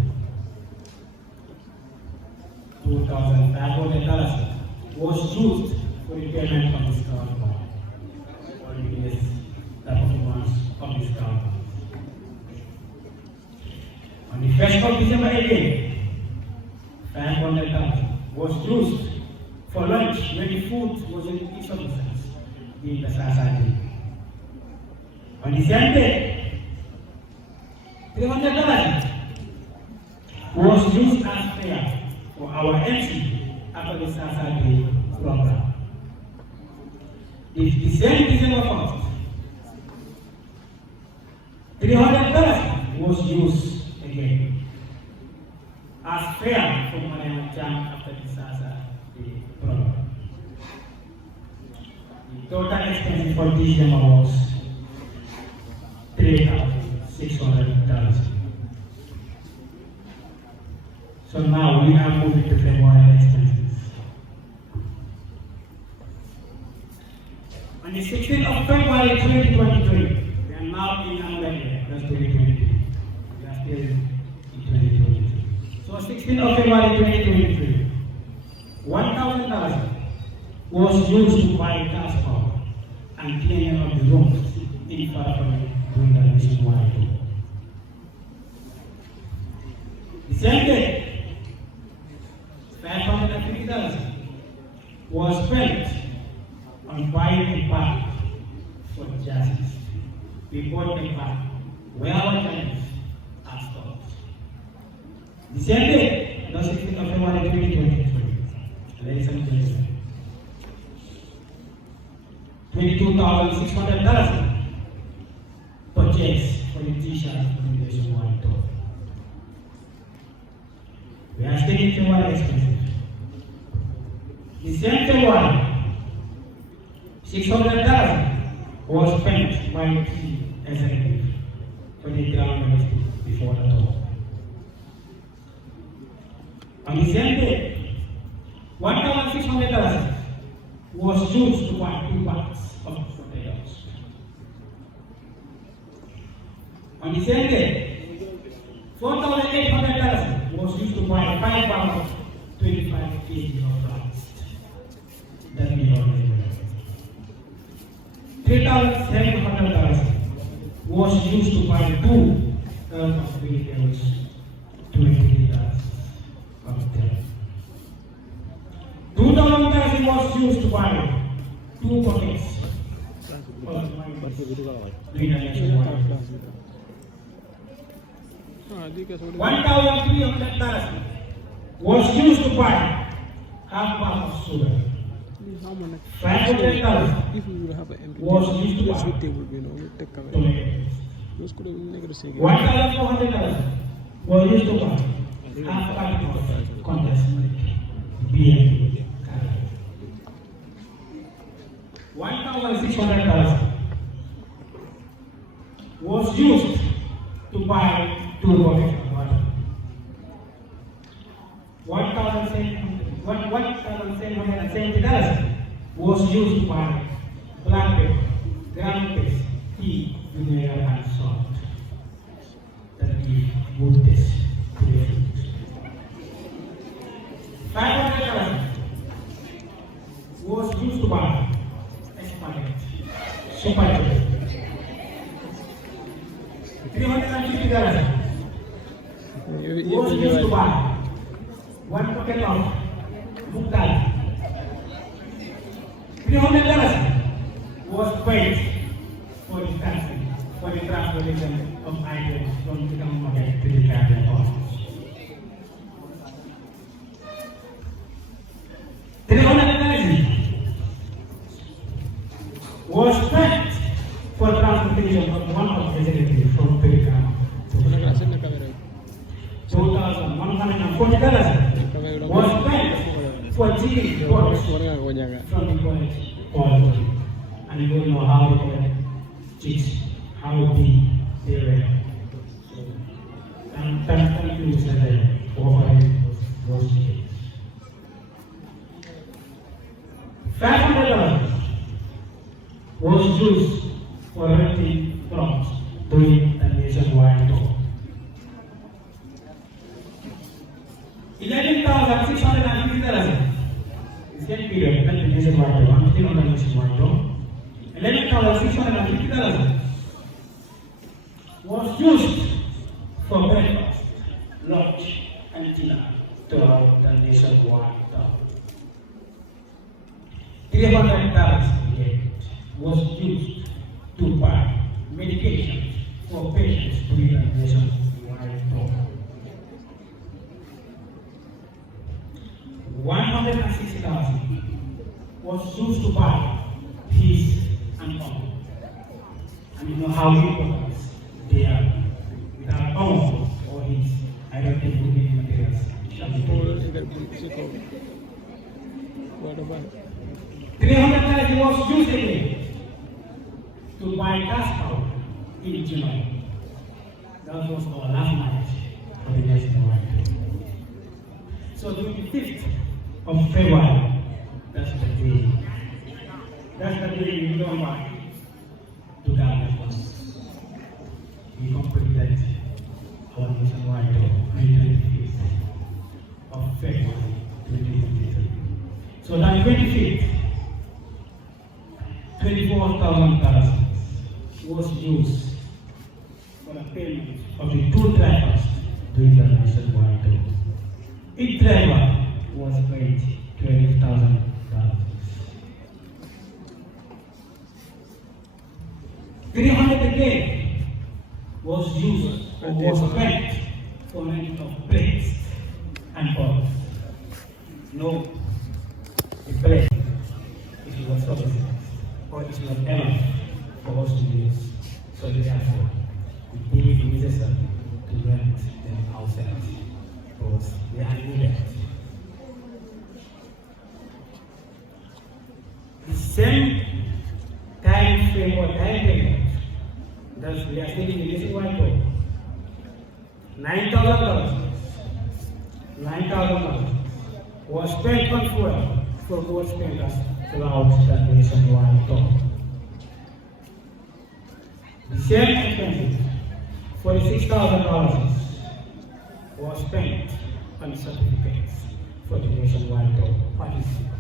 $2,500 was used for the payment of discount bond. Or the performance of discount bonds. On the 1st of December again, $500 was used for lunch when the food was in insufficiency during the Sasa Day. On the same day, $300 was used as fare for our MC after the Sasa Day program. The same December 1st, $300 was used again as fare for Mariam Chan after the Sasa Day program. The total expense for December was $3,600. So now we are moving to February expenses. On the 16th of February 2023, we are now in another year, that's 2023. We are still in 2023. So 16th of February 2023, $1,000 was used to buy gas power and cleaning of the rooms in Farafari during the nationwide tour. The same day, $550 was spent on buying a bag for jerseys. We bought a bag where our jerseys are stored. The same day, the 16th of February 2023, ladies and gentlemen, $22,600 purchased for the t-shirt for the nationwide tour. We are still in February expenses. The same February, $600 was spent by the executive for the ground ministry before the tour. On the same day, $1,600 was used to buy 2 bags of potatoes. On the same day, $4,800 was used to buy 5 bags of 25 kg of rice. That we already know. $3,700 was used to buy 2 tons of vegetables, 20 liters of them. $2,000 was used to buy 2 buckets of $1,300 was used to buy half bag of sugar. $500 was used to buy tomatoes. $1,400 was used to buy half bag of condensed milk, beer. $1,600 was used to buy 2 buckets of water. $1,770 was used to buy black pepper, ground paste, tea, vinegar, and salt. That was used to buy expanded super $350 was used to buy one pocket of book that $300 was paid for the taxi, for the transportation of items from the market to the Gambia office. $300 was spent for transportation of one of the executives from Pericam to $2,140 was spent for taking products from the college. And you don't know how they teach, how they were. And thank you, Mr. for offering those tickets. $500 was used for renting trucks during the nationwide tour. $11,650 is that period that the nationwide tour. I'm still on the nationwide tour. $11,650 was used for breakfast, lunch, and dinner throughout the nationwide tour. $300 was used to buy medication for patients during the nationwide tour. $160,000 was used to buy peace and honor. And you know how important they are. Without honor or his, I don't think we need materials. $300 was used again to buy gas power in July. That was our last night for the nationwide. So the 5th of February, that's the day. That's the day we go back to Ghana. We completed our nationwide tour on the 25th of February 2023. So that 25th, $24,000 was used for the payment of the 2 drivers during the nationwide tour. Each driver was paid $12,000. $300 again was used or was spent for rent of plates and bottles. No, the plate, it was sufficient, or it was enough for us to use. So therefore, we deem it necessary to rent them ourselves, because they are needed. The same time frame or time period that we are taking in this one tour, $9,000 was spent on fuel for both spenders throughout the nationwide tour. The same expenses, $46,000 was spent on certificates for the nationwide tour participants.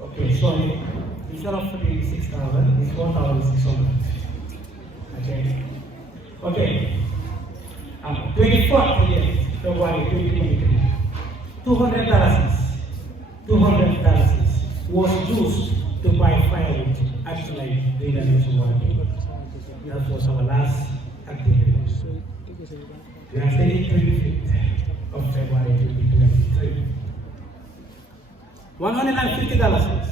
Okay, so instead of 36,000, it's 4,600. Okay. Okay. 24th February 2023, $200 was used to buy firewood actually during the nationwide. That was our last activity. We are saying 25th of February 2023. $150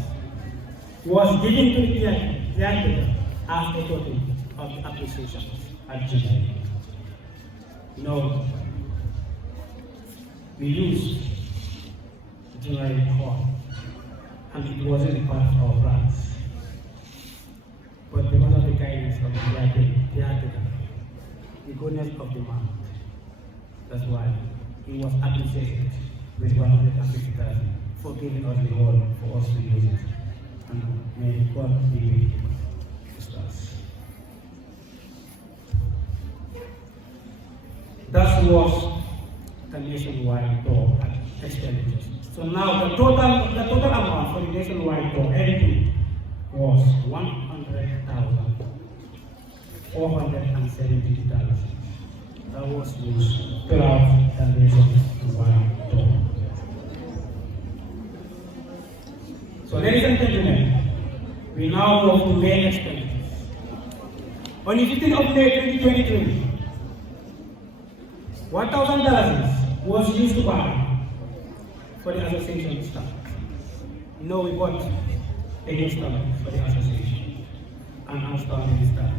was given to the theater as a token of the appreciation at July. No, we used July hall, and it wasn't part of our plans. But because of the kindness of the theater, the goodness of the man, that's why he was appreciated with $150 for giving us the hall for us to use it. And may God be with us. That was the nationwide tour. expenditures. So now the total amount for the nationwide for LP was $100,470. That was used throughout the nationwide tour. So ladies and gentlemen, we now move to main expenditures. On the 15th of May 2023, $1,000 was used to buy for the association staff. No, we bought a new staff for the association and outstanding staff.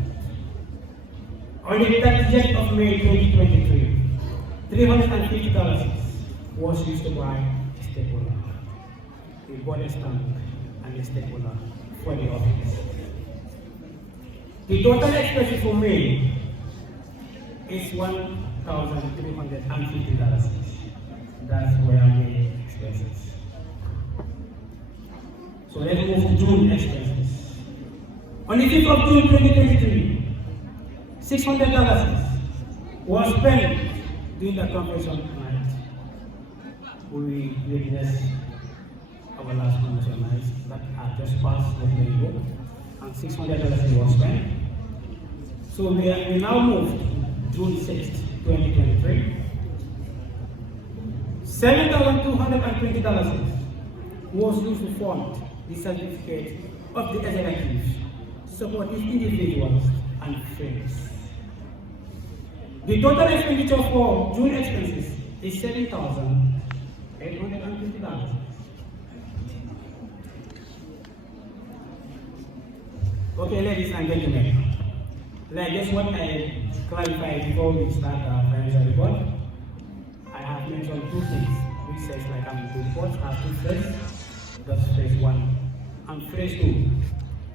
On the 30th of May 2023, $350 was used to buy a stapler. We bought a stamp and a stapler for the office. The total expenses for May is $1,350. That's where May expenses. So let's move to June expenses. On the 5th of June 2023, $600 was spent during the convention night. We witnessed our last convention night that had just passed not very ago, and $600 was spent. So we now moved to June 6th, 2023. $7,220 was used to fund the certificate of the executive, supporting individuals and friends. The total expenditure for June expenses is $7,850. Okay, ladies and gentlemen, like just what I clarified before we start the financial report, I have mentioned two things, which says like the report has two phases. That's phase 1 and phase 2.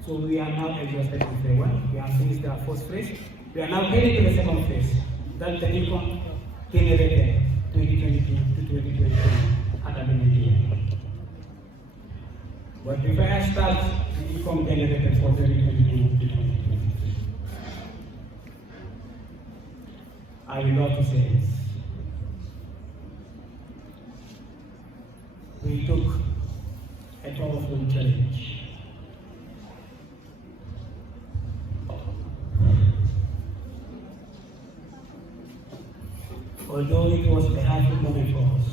So we are now exhausted in phase 1. We have finished the first phase. We are now heading to the second phase. That's the income generated 2022 to 2023 academic year. But before I start the income generated for 2022 to 2023, I would love to say this. We took a powerful challenge. Although it was a hard moment for us,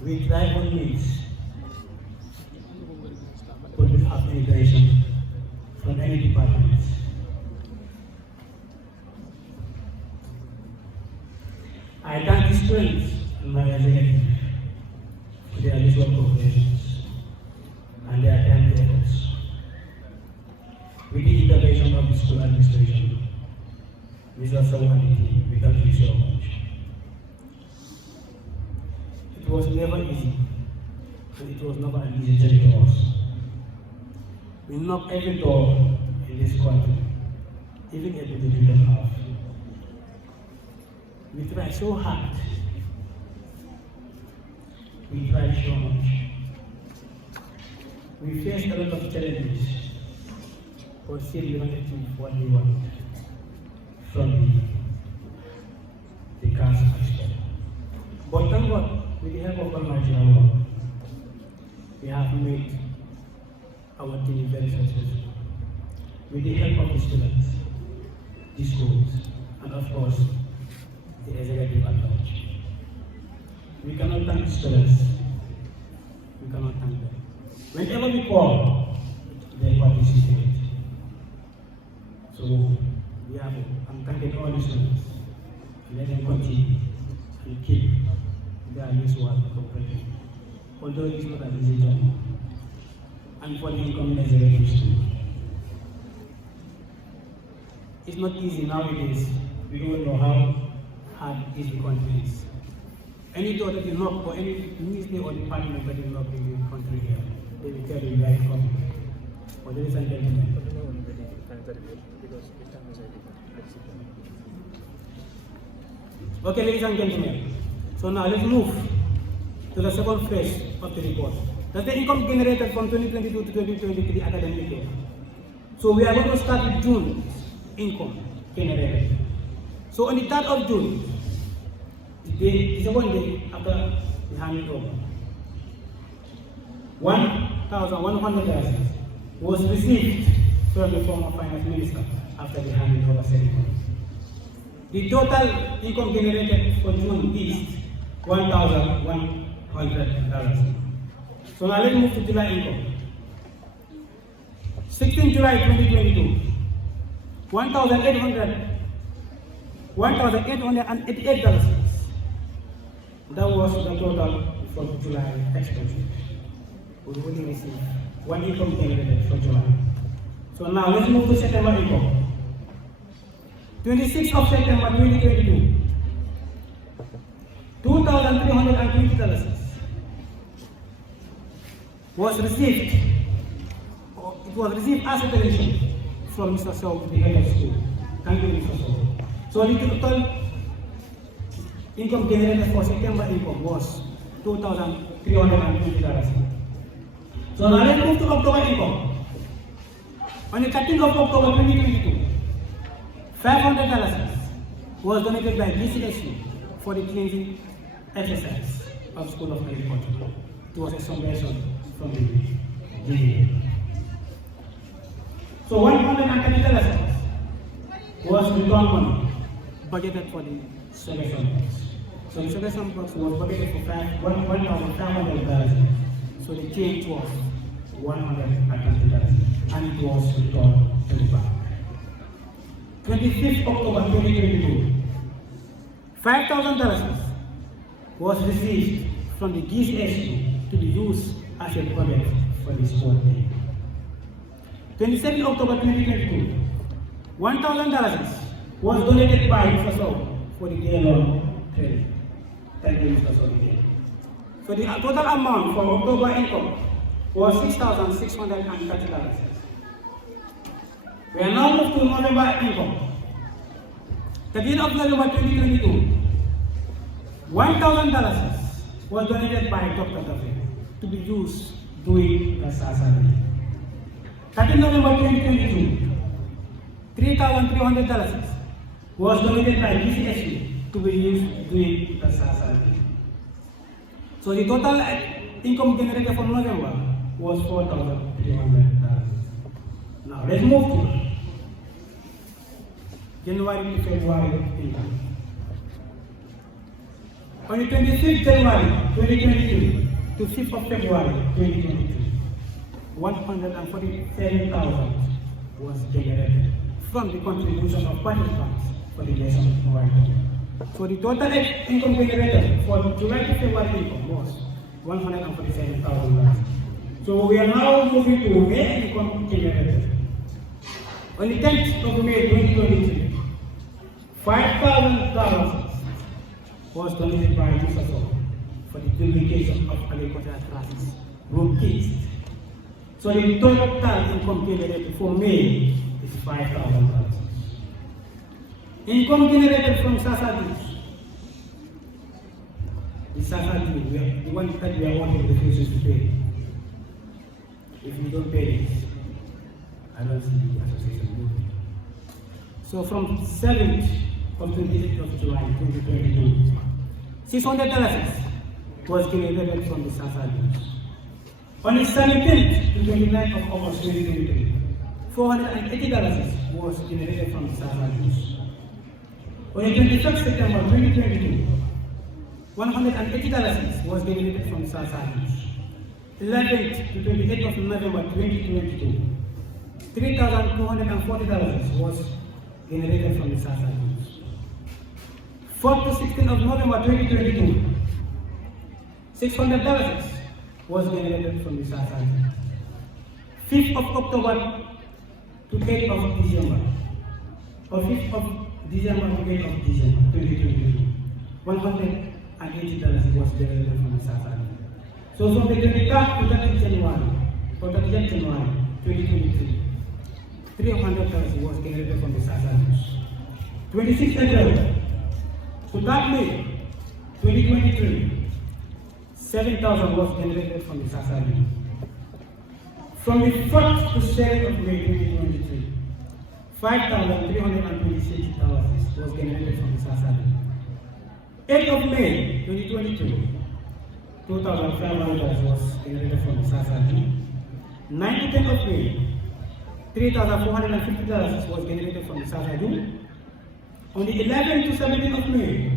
we tried on means, but without any direction from any department. I thank the students and my executive for their usual cooperations and their timely efforts. With the intervention of the school administration, Mr. Sasa and the team, we thank you so much. It was never easy, and it was never an easy journey to us. We knocked every door in this country, even if we didn't have. We tried so hard. We tried so much. We faced a lot of challenges, but still we wanted to achieve what we want from the caste aspect. But thank God, with the help of Almighty Allah, we have made our team very successful. With the help of the students, the schools, and of course, the executive at large. We cannot thank the students. We cannot thank them. Whenever we call, they participate. So, I'm thanking all the students. Let them continue and keep their usual cooperating. Although it's not an easy job. And for the incoming executives too. It's not easy nowadays. We don't know how hard is the country is. Any door that you knock or any ministry or department that you knock in the country here, they will tell you where it's coming. But ladies and gentlemen, okay, ladies and gentlemen, so now let's move to the second phase of the report. That's the income generated from 2022 to 2023 academic year. So we are going to start with June income generated. So on the 3rd of June, the the second day after the handing over, $1,100 was received from the former finance minister after the handing over ceremony. The total income generated for June is $1,100. So now let's move to July income. 16 July 2022, $1,888. That was the total for July expenses. We only received one income generated for July. So now let's move to September income. 26th of September 2022, $2,320 was received. It was received as a donation from Mr. Sasa, the head of school. Thank you, Mr. Sasa. So the total income generated for September income was $2,320. So now let's move to October income. On the 13th of October 2022, $500 was donated by DCSU for the cleansing exercise of School of Agriculture. It was a subvention from the GA. So $130 was return money budgeted for the suggestion box. So the suggestion box was budgeted for $1,500. So the change was $130 and it was returned to the bank. 25th October 2022, $5,000 was received from the GCSU to be used as a budget for the sport day. 22nd October 2022, $1,000 was donated by Mr. Sasa for the day long training. Thank you, Mr. Sasa. So the total amount for October income was $6,630. We are now moved to November income. 13th of November 2022, $1,000 was donated by Dr. Tafe to be used during the Sasa Day. 13th November 2022, $3,300 was donated by GCSU to be used during the Sasa Day. So the total income generated from November was $4,300. Now let's move to January to February income. On the 26th January 2023 to 5th of February 2023, $147,000 was generated from the contribution of participants for the nationwide. So the total income generated for July to February income was $147,000. So we are now moving to May income generated. On the 10th of May 2023, $5,000 was donated by Mr. Sasa for the publication of agricultural classes, room kits. So the total income generated for May is $5,000. Income generated from Sasa dues. The Sasa dues, the one that we are wanting the refuses to pay. If you don't pay this, I don't see the association moving. So from 7th of 28th of July 2022, $600 was generated from the Sasa dues. On the 17th to 29th of August 2023, $480 was generated from the Sasa dues. On the 21st September 2022, $180 was generated from the Sasa dues. 11th to 28th of November 2022, $3,240 was generated from the Sasa dues. 4th to 16th of November 2022, $600 was generated from the Sasa dues. 5th of October to 8th of December, or 5th of December to 8th of December 2022, $180 was generated from the Sasa dues. So from the 23rd to 30th January, or 30th January 2023, $300 was generated from the Sasa dues. 26th April to that May 2023, $7,000 was generated from the Sasa dues. From the 1st to 7th of May 2023, $5,326 was generated from the Sasa dues. 8th of May 2022, $2,500 was generated from the Sasa. 9th to 10th of May, $3,450 was generated from the Sasa. On the 11th to 17th of May,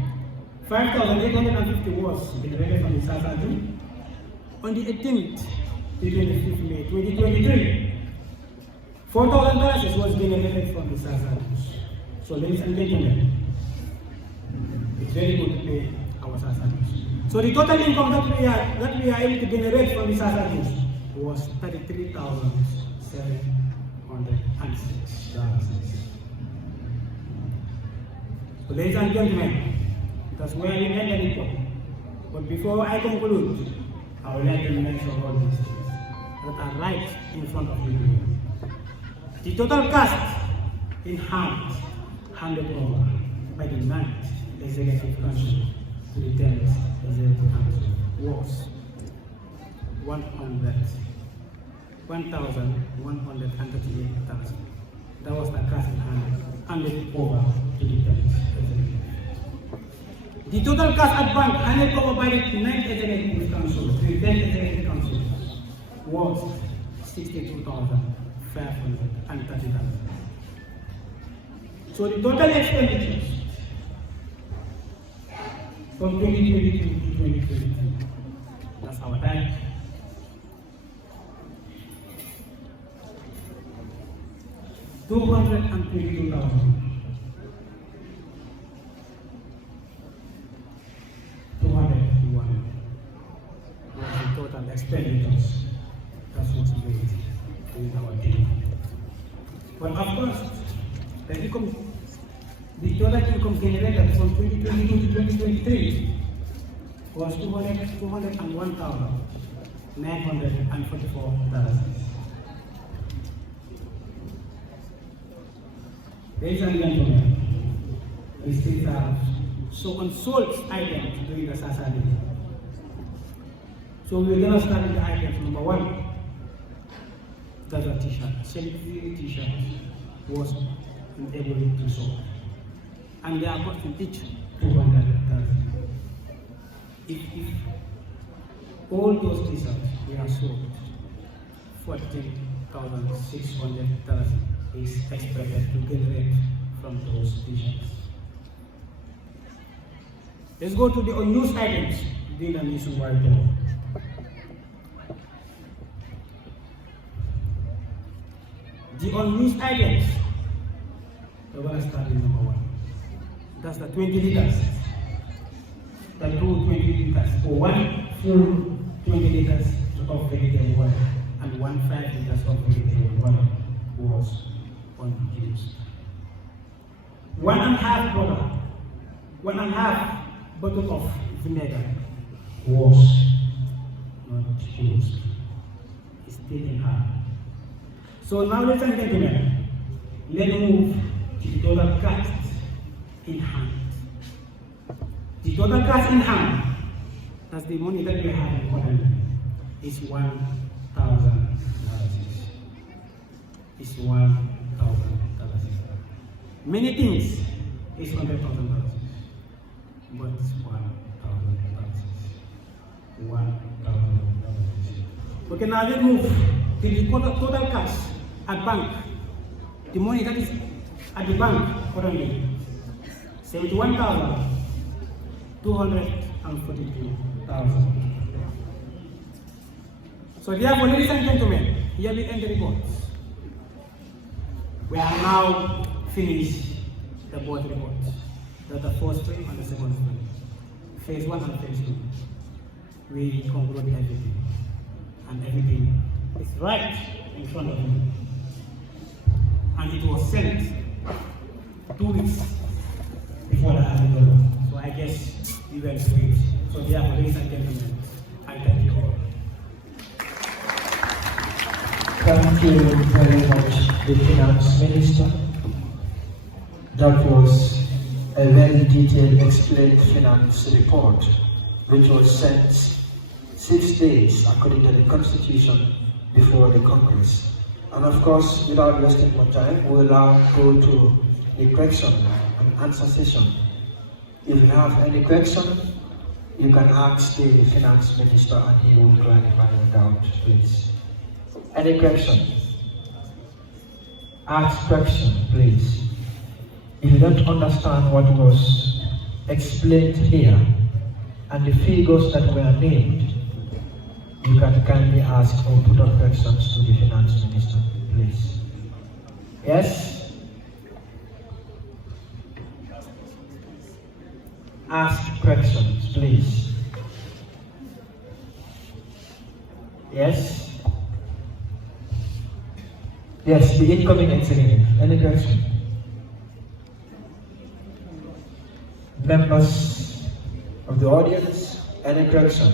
$5,850 was generated from the Sasa. On the 18th to 25th of May 2023, $4,000 was generated from the Sasa. So ladies and gentlemen, it's very good to pay our Sasa. So the total income that we are able to generate from the Sasa was $33,706. So ladies and gentlemen, that's where we end the report. But before I conclude, I would like to mention all these things that are right in front of you. The total cost in hand handed over by the 9th Executive Council to the 10th Executive Council was $1,138,000. That was the cash in hand handed over to the 10th Executive. The total cash at bank handed over by the 9th Executive Council to the 10th Executive Council was $62,530. So the total expenditures from 2022 to 2023, that's our time. $222,000. $251 was the total expenditures. That's what's made in our team. But of course, the total income generated from 2022 to 2023 was $201,944. Ladies and gentlemen, we still have so unsold items during the Sasa Day. So we're going to start with the items. Number one, that's a t-shirt. Celebrity t-shirt was able to sold. And they are costing each $200,000. If all those t-shirts were sold, $14,600 is expected to generate from those t-shirts. Let's go to the unused items during the nationwide tour. The unused items, we're going to start with number one. That's the 20 liters. The two 20 liters, or one full 20 liters of vegetable oil and 1 5 liters of vegetable oil was unused. 1.5 bottle of vinegar was not used. It's still in hand. So now, ladies and gentlemen, let's move to the total cost in hand. The total cost in hand, that's the money that we have in hand, is $1,000. It's $1,000. Many things is $100,000, but it's $1,000. Okay, now let's move to the total cash at bank. The money that is at the bank currently, $71,242,000. So therefore, ladies and gentlemen, here we end the reports. We have now finished the board reports. That's the first stream and the second stream. Phase 1 and phase 2. We concluded everything. And everything is right in front of you. And it was sent 2 weeks before the handover. So I guess we went through it. So therefore, ladies and gentlemen, I thank you all. Thank you very much, the Finance Minister. That was a very detailed explained finance report, which was sent 6 days according to the Constitution before the Congress. And of course, without wasting more time, we will now go to the question and answer session. If you have any question, you can ask the finance minister and he will clarify your doubt, please. Any question? Ask question, please. If you don't understand what was explained here and the figures that were named, you can kindly ask or put up questions to the finance minister, please. Yes? Ask questions, please. Yes? Yes, the incoming executive. Any question? Members of the audience, any question?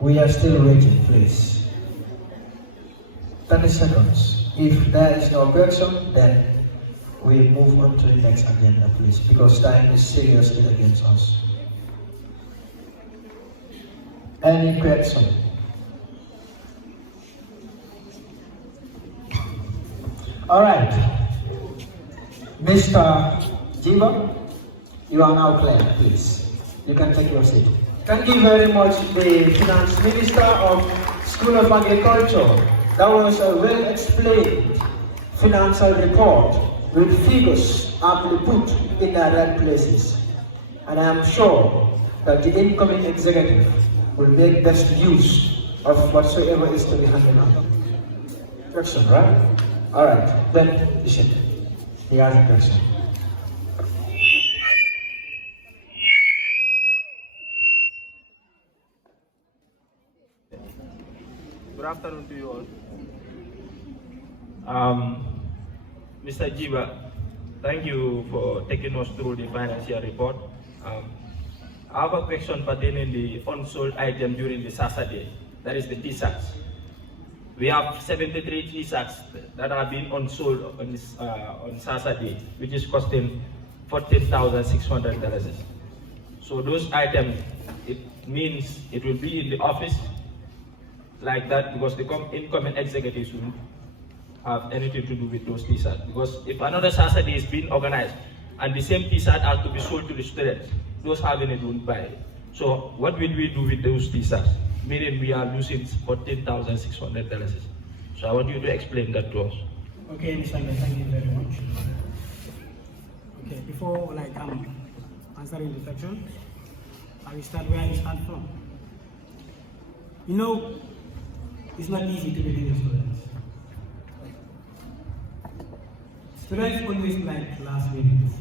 We are still waiting, please. 30 seconds. If there is no question, then we move on to the next agenda, please, because time is seriously against us. Any question? All right. Mr. Jiva, you are now clear, please. You can take your seat. Thank you very much, the Finance Minister of School of Agriculture. That was a well-explained financial report with figures aptly put in the right places. And I am sure that the incoming executive will make best use of whatsoever is to be handed on. Question, right? All right, then Bishop, he has a question. Good afternoon to you all. Mr. Jiba, thank you for taking us through the financial report. I have a question pertaining the unsold item during the Sasa day, that is the T-sacks. We have 73 T-sacks that have been unsold on Sasa day, which is costing $14,600. So those items, it means it will be in the office like that, because the incoming executives will have anything to do with those T-shirts. Because if another Sasa day is being organized and the same T-shirt has to be sold to the students, those having it won't buy it. So what will we do with those T-shirts? Meaning we are losing $14,600. So I want you to explain that to us. Okay, Mr. Lee, thank you very much. Okay, before answering the question, I will start where I start from. You know, it's not easy to be with students. Students always like last minute.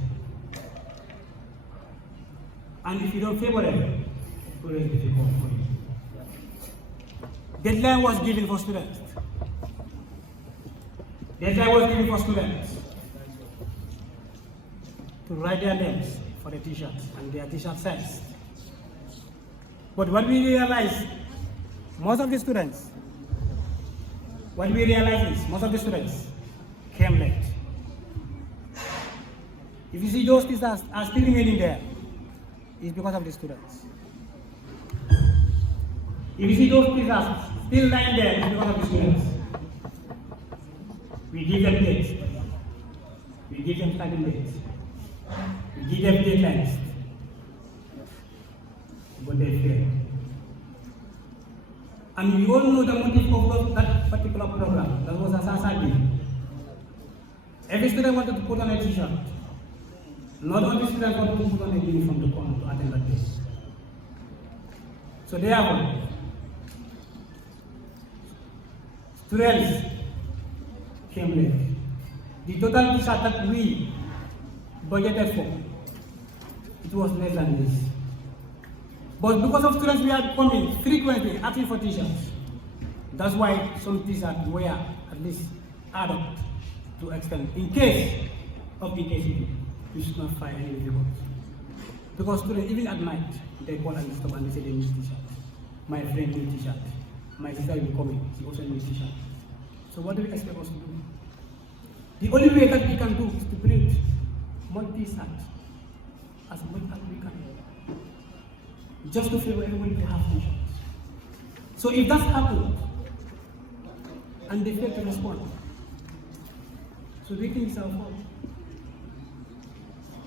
And if you don't favor them, it's always difficult for you. Deadline was given for students. Deadline was given for students to write their names for the t-shirts and their t-shirt size. But what we realized, most of the students came late. If you see those t-shirts are still remaining there, it's because of the students. If you see those t-shirts still lying there, it's because of the students. We give them dates. We give them starting dates. We give them deadlines. But they fail. And we all know the motive of that particular program. That was a Sasa day. Every student wanted to put on a t-shirt. Not only students wanted to put on a uniform to come to attend that day. So therefore, students came late. The total t-shirt that we budgeted for, it was less than this. But because of students we are coming frequently asking for t-shirts, that's why some t-shirts were at least added to extend in case of BKCD. We should not find any difficulties. Because students, even at night, they call and stop and they say they need t-shirt. My friend needs t-shirt. My sister will be coming, she also needs t-shirt. So what do we expect us to do? The only way that we can do is to print more t-shirts as much as we can. Just to favor everybody to have t-shirts. So if that's happened, and they fail to respond, So do you think it's our fault?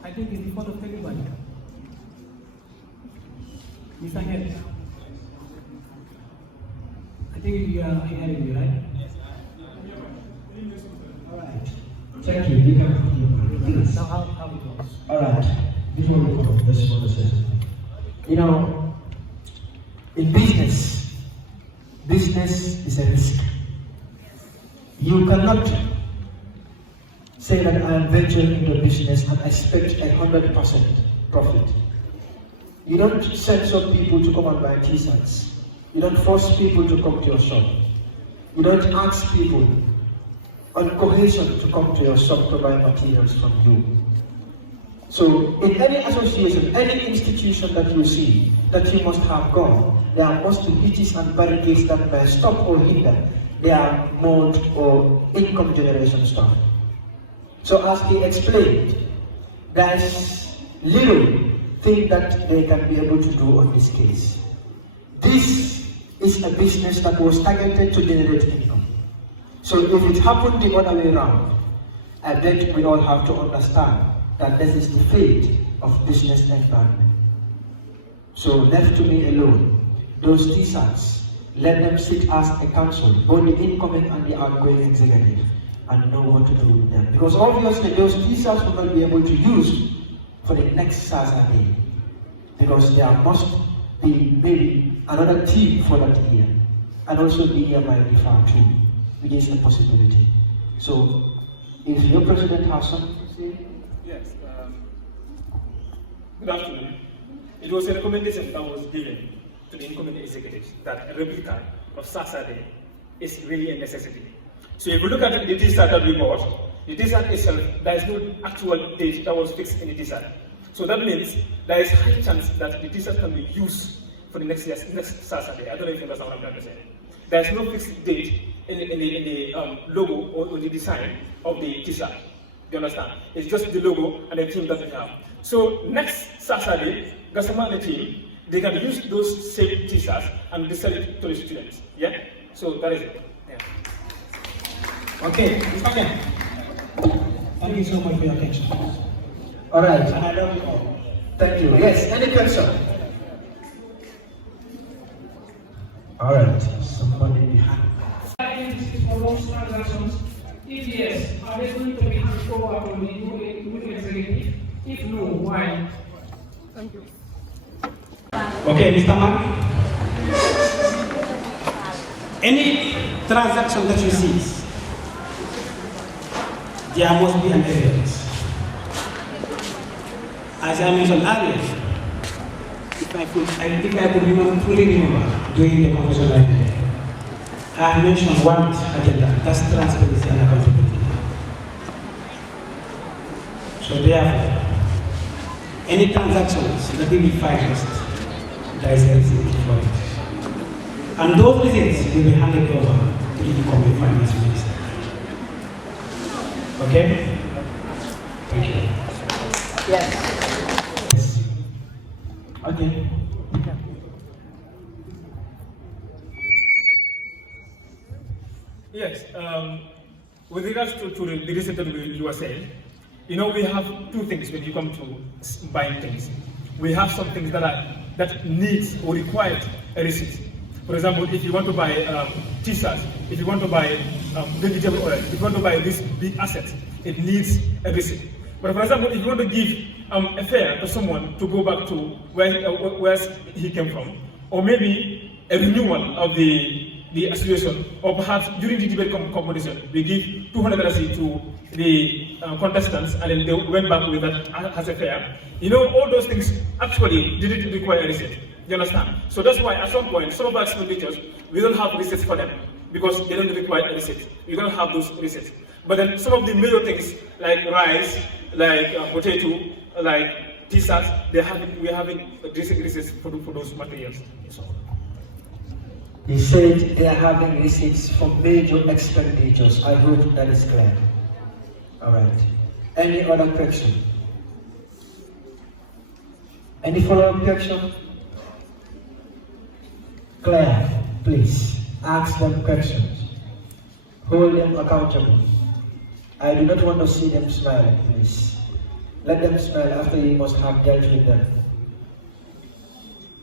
I think it's the fault of everybody. Mr. Head, I think you are hearing me, right? Yes. All right. Thank you. You can continue. Now how it goes. All right. Before we go, I just want to say something. You know, in business is a risk. You cannot say that I am venturing into business and expect 100% profit. You don't send some people to come and buy t-shirts. You don't force people to come to your shop. You don't ask people on cohesion to come to your shop to buy materials from you. So in any association, any institution that you see that you must have gone, there must be hitches and barricades that may stop or hinder their mode or income generation stuff. So as he explained, there's little thing that they can be able to do on this case. This is a business that was targeted to generate income. So if it happened the other way around, I bet we all have to understand that this is the fate of business environment. So left to me alone, those t-shirts, let them sit as a council, both the incoming and the outgoing executive, and know what to do with them. Because obviously those t-shirts will not be able to use for the next Sasa day. Because there must be maybe another team for that year. And also the year might be found too, which is a possibility. So if your president has something to say? Yes. Good afternoon. It was a recommendation that was given to the incoming executives that a replica of Sasa Day is really a necessity. So if you look at the t-shirt that we bought, the t-shirt itself, there is no actual date that was fixed in the t-shirt. So that means there is high chance that the t-shirt can be used for the next Sasa Day. I don't know if you understand what I'm trying to say. There is no fixed date in the logo or the design of the t-shirt. Do you understand? It's just the logo and the theme that we have. So next Saturday, Gasama and the team, they can use those same t-shirts and sell it to the students. Yeah? So that is it. Yeah. Okay, okay. Thank you so much for your attention. All right. And I love you all. Thank you. Yes, any question? All right. Somebody behind. For those transactions, if yes, are they going to be handed over to the new executive? If no, why? Thank you. Okay, Mr. Man. Any transaction that you see, there must be an evidence. As I mentioned earlier, if I could remember, fully remember during the conversation like that, I mentioned one agenda, that's transparency and accountability. So therefore, any transactions that will be financed, there is a receipt for it. And those receipts will be handed over to the incoming finance minister. Okay? Thank you. Yes. Okay. Yes, with regards to the receipt that you were saying, you know, we have two things when you come to buying things. We have some things that needs or require a receipt. For example, if you want to buy t-shirts, if you want to buy vegetable oil, if you want to buy this big asset, it needs a receipt. But for example, if you want to give a fare to someone to go back to where he came from, or maybe a renewal of the association, or perhaps during the debate competition, we give $200 to the contestants, and then they went back with that as a fare. You know, all those things actually didn't require a receipt. You understand? So that's why at some point, some of our expenditures, we don't have receipts for them because they don't require a receipt. We don't have those receipts. But then some of the major things like rice, like potato, like t-shirts, we're having receipts for those materials. So. He said they are having receipts for major expenditures. I hope that is clear. All right. Any other question? Any follow-up question? Claire, please ask them questions. Hold them accountable. I do not want to see them smiling, please. Let them smile after you must have dealt with them.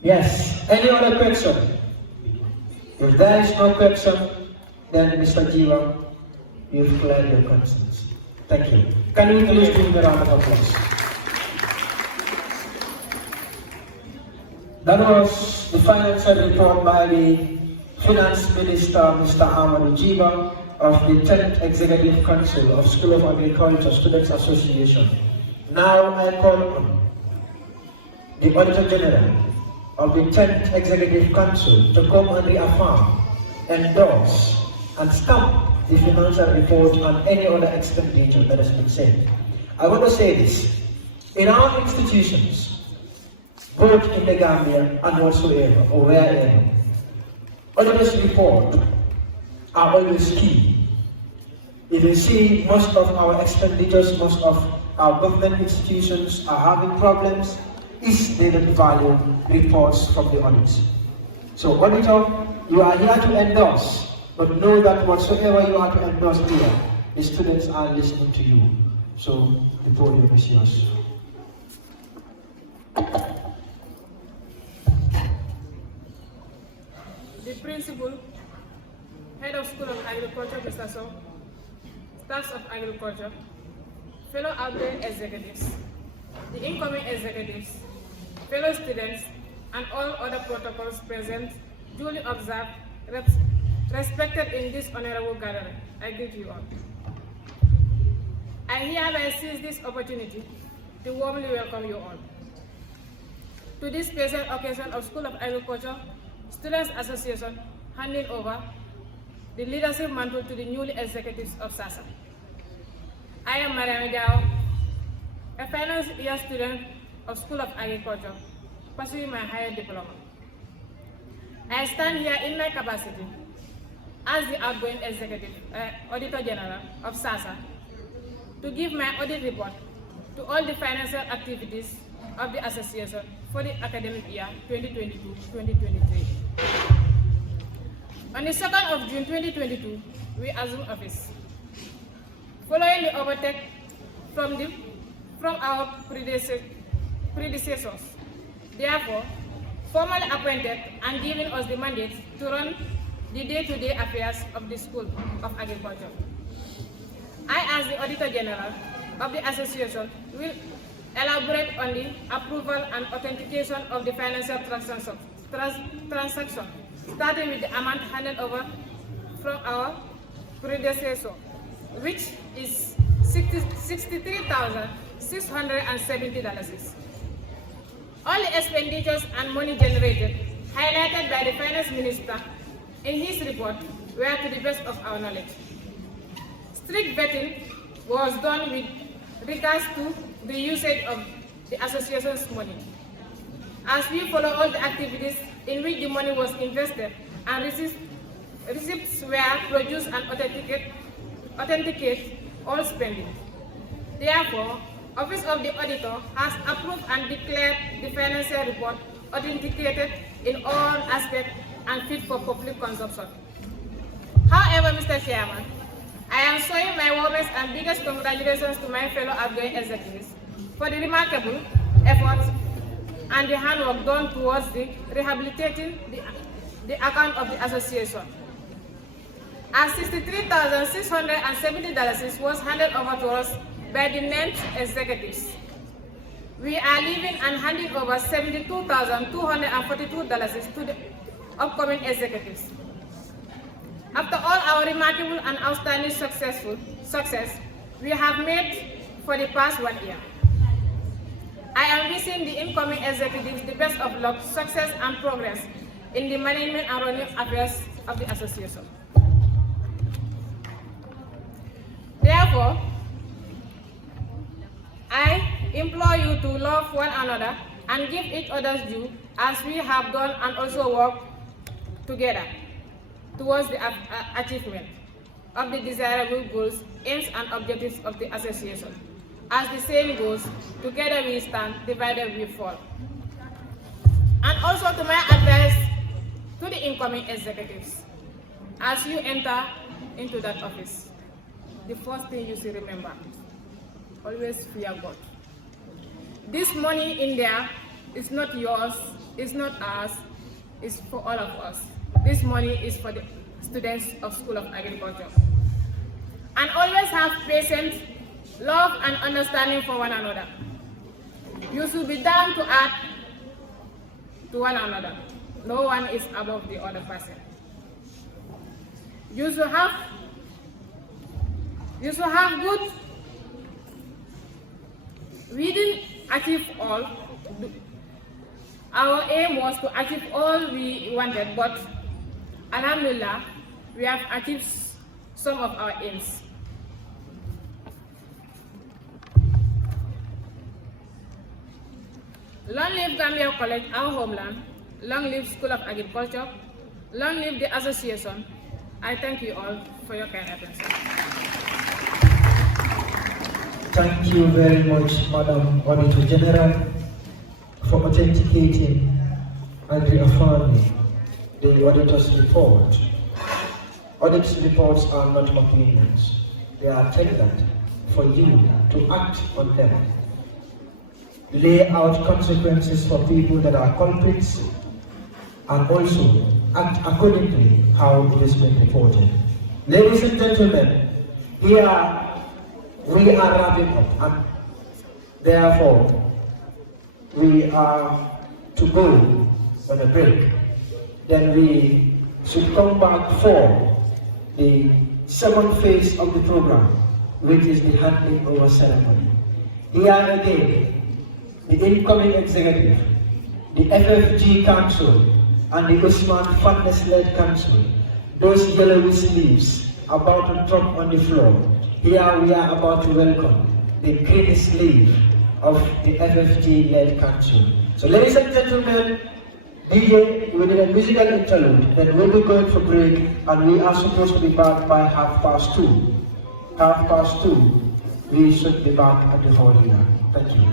Yes, any other question? If there is no question, then Mr. Jiwa, you've cleared your conscience. Thank you. Can we please give him a round of applause? That was the financial report by the Finance Minister, Mr. Amadou Jiba, of the 10th Executive Council of School of Agriculture Students Association. Now I call on the Auditor General of the 10th Executive Council to come and reaffirm, endorse, and stamp the financial report and any other expenditure that has been said. I want to say this. In our institutions, both in the Gambia and whatsoever, or wherever, auditors' reports are always key. If you see most of our expenditures, most of our government institutions are having problems, is they don't value reports from the audits. So auditor, you are here to endorse, but know that whatsoever you are to endorse here, the students are listening to you. So the podium is yours. The principal, head of School of Agriculture, Mr. Sasa, staffs of agriculture, fellow outgoing executives, the incoming executives, fellow students, and all other protocols present, duly observed, respected in this honorable gathering. I greet you all. I hereby seize this opportunity to warmly welcome you all to this special occasion of School of Agriculture Students Association handing over the leadership mantle to the newly executives of Sasa. I am Mariam Jao, a final year student of School of Agriculture, pursuing my higher diploma. I stand here in my capacity as the outgoing executive, Auditor General of Sasa, to give my audit report to all the financial activities of the association for the academic year 2022-2023. On the 2nd of June 2022, we assumed office, following the overtake from our predecessors. Therefore, formally appointed and giving us the mandate to run the day-to-day affairs of the School of Agriculture. I, as the Auditor General of the Association, will elaborate on the approval and authentication of the financial transaction, starting with the amount handed over from our predecessor, which is $63,670. All the expenditures and money generated, highlighted by the Finance Minister in his report, were to the best of our knowledge. Strict vetting was done with regards to the usage of the association's money, as we follow all the activities in which the money was invested, and receipts were produced and authenticate all spending. Therefore, Office of the Auditor has approved and declared the financial report authenticated in all aspects and fit for public consumption. However, Mr. Chairman, I am showing my warmest and biggest congratulations to my fellow outgoing executives for the remarkable efforts and the handwork done towards the rehabilitating the account of the association. As $63,670 was handed over to us by the named executives, we are leaving and handing over $72,242 to the upcoming executives. After all our remarkable and outstanding success we have made for the past 1 year, I am wishing the incoming executives the best of luck, success, and progress in the management and running affairs of the association. Therefore, I implore you to love one another and give each other's due as we have done, and also work together towards the achievement of the desirable goals, aims, and objectives of the association. As the saying goes, together we stand, divided we fall. And also to my advice to the incoming executives, as you enter into that office, the first thing you should remember, always fear God. This money in there is not yours, it's not ours, it's for all of us. This money is for the students of School of Agriculture. And always have patience, love and understanding for one another. You should be down to earth to one another. No one is above the other person. You should have good. We didn't achieve all. Our aim was to achieve all we wanted, but alhamdulillah, we have achieved some of our aims. Long live Gambia College, our homeland. Long live School of Agriculture. Long live the association. I thank you all for your kind attention. Thank you very much, Madam Auditor General, for authenticating and reaffirming the auditor's report. Audit reports are not opinions. They are tailored for you to act on them. Lay out consequences for people that are culprits, and also act accordingly how it has been reported. Ladies and gentlemen, here we are wrapping up, and therefore we are to go on a break. Then we should come back for the second phase of the program, which is the handing over ceremony. Here again, the incoming executive, the FFG Council, and the Usman Fitness-led Council, those yellowy sleeves about to drop on the floor. Here we are about to welcome the green sleeve of the FFG-led Council. So ladies and gentlemen, DJ, we need a musical interlude, then we'll be going for break, and we are supposed to be back by 2:30. 2:30, we should be back at the hall here. Thank you.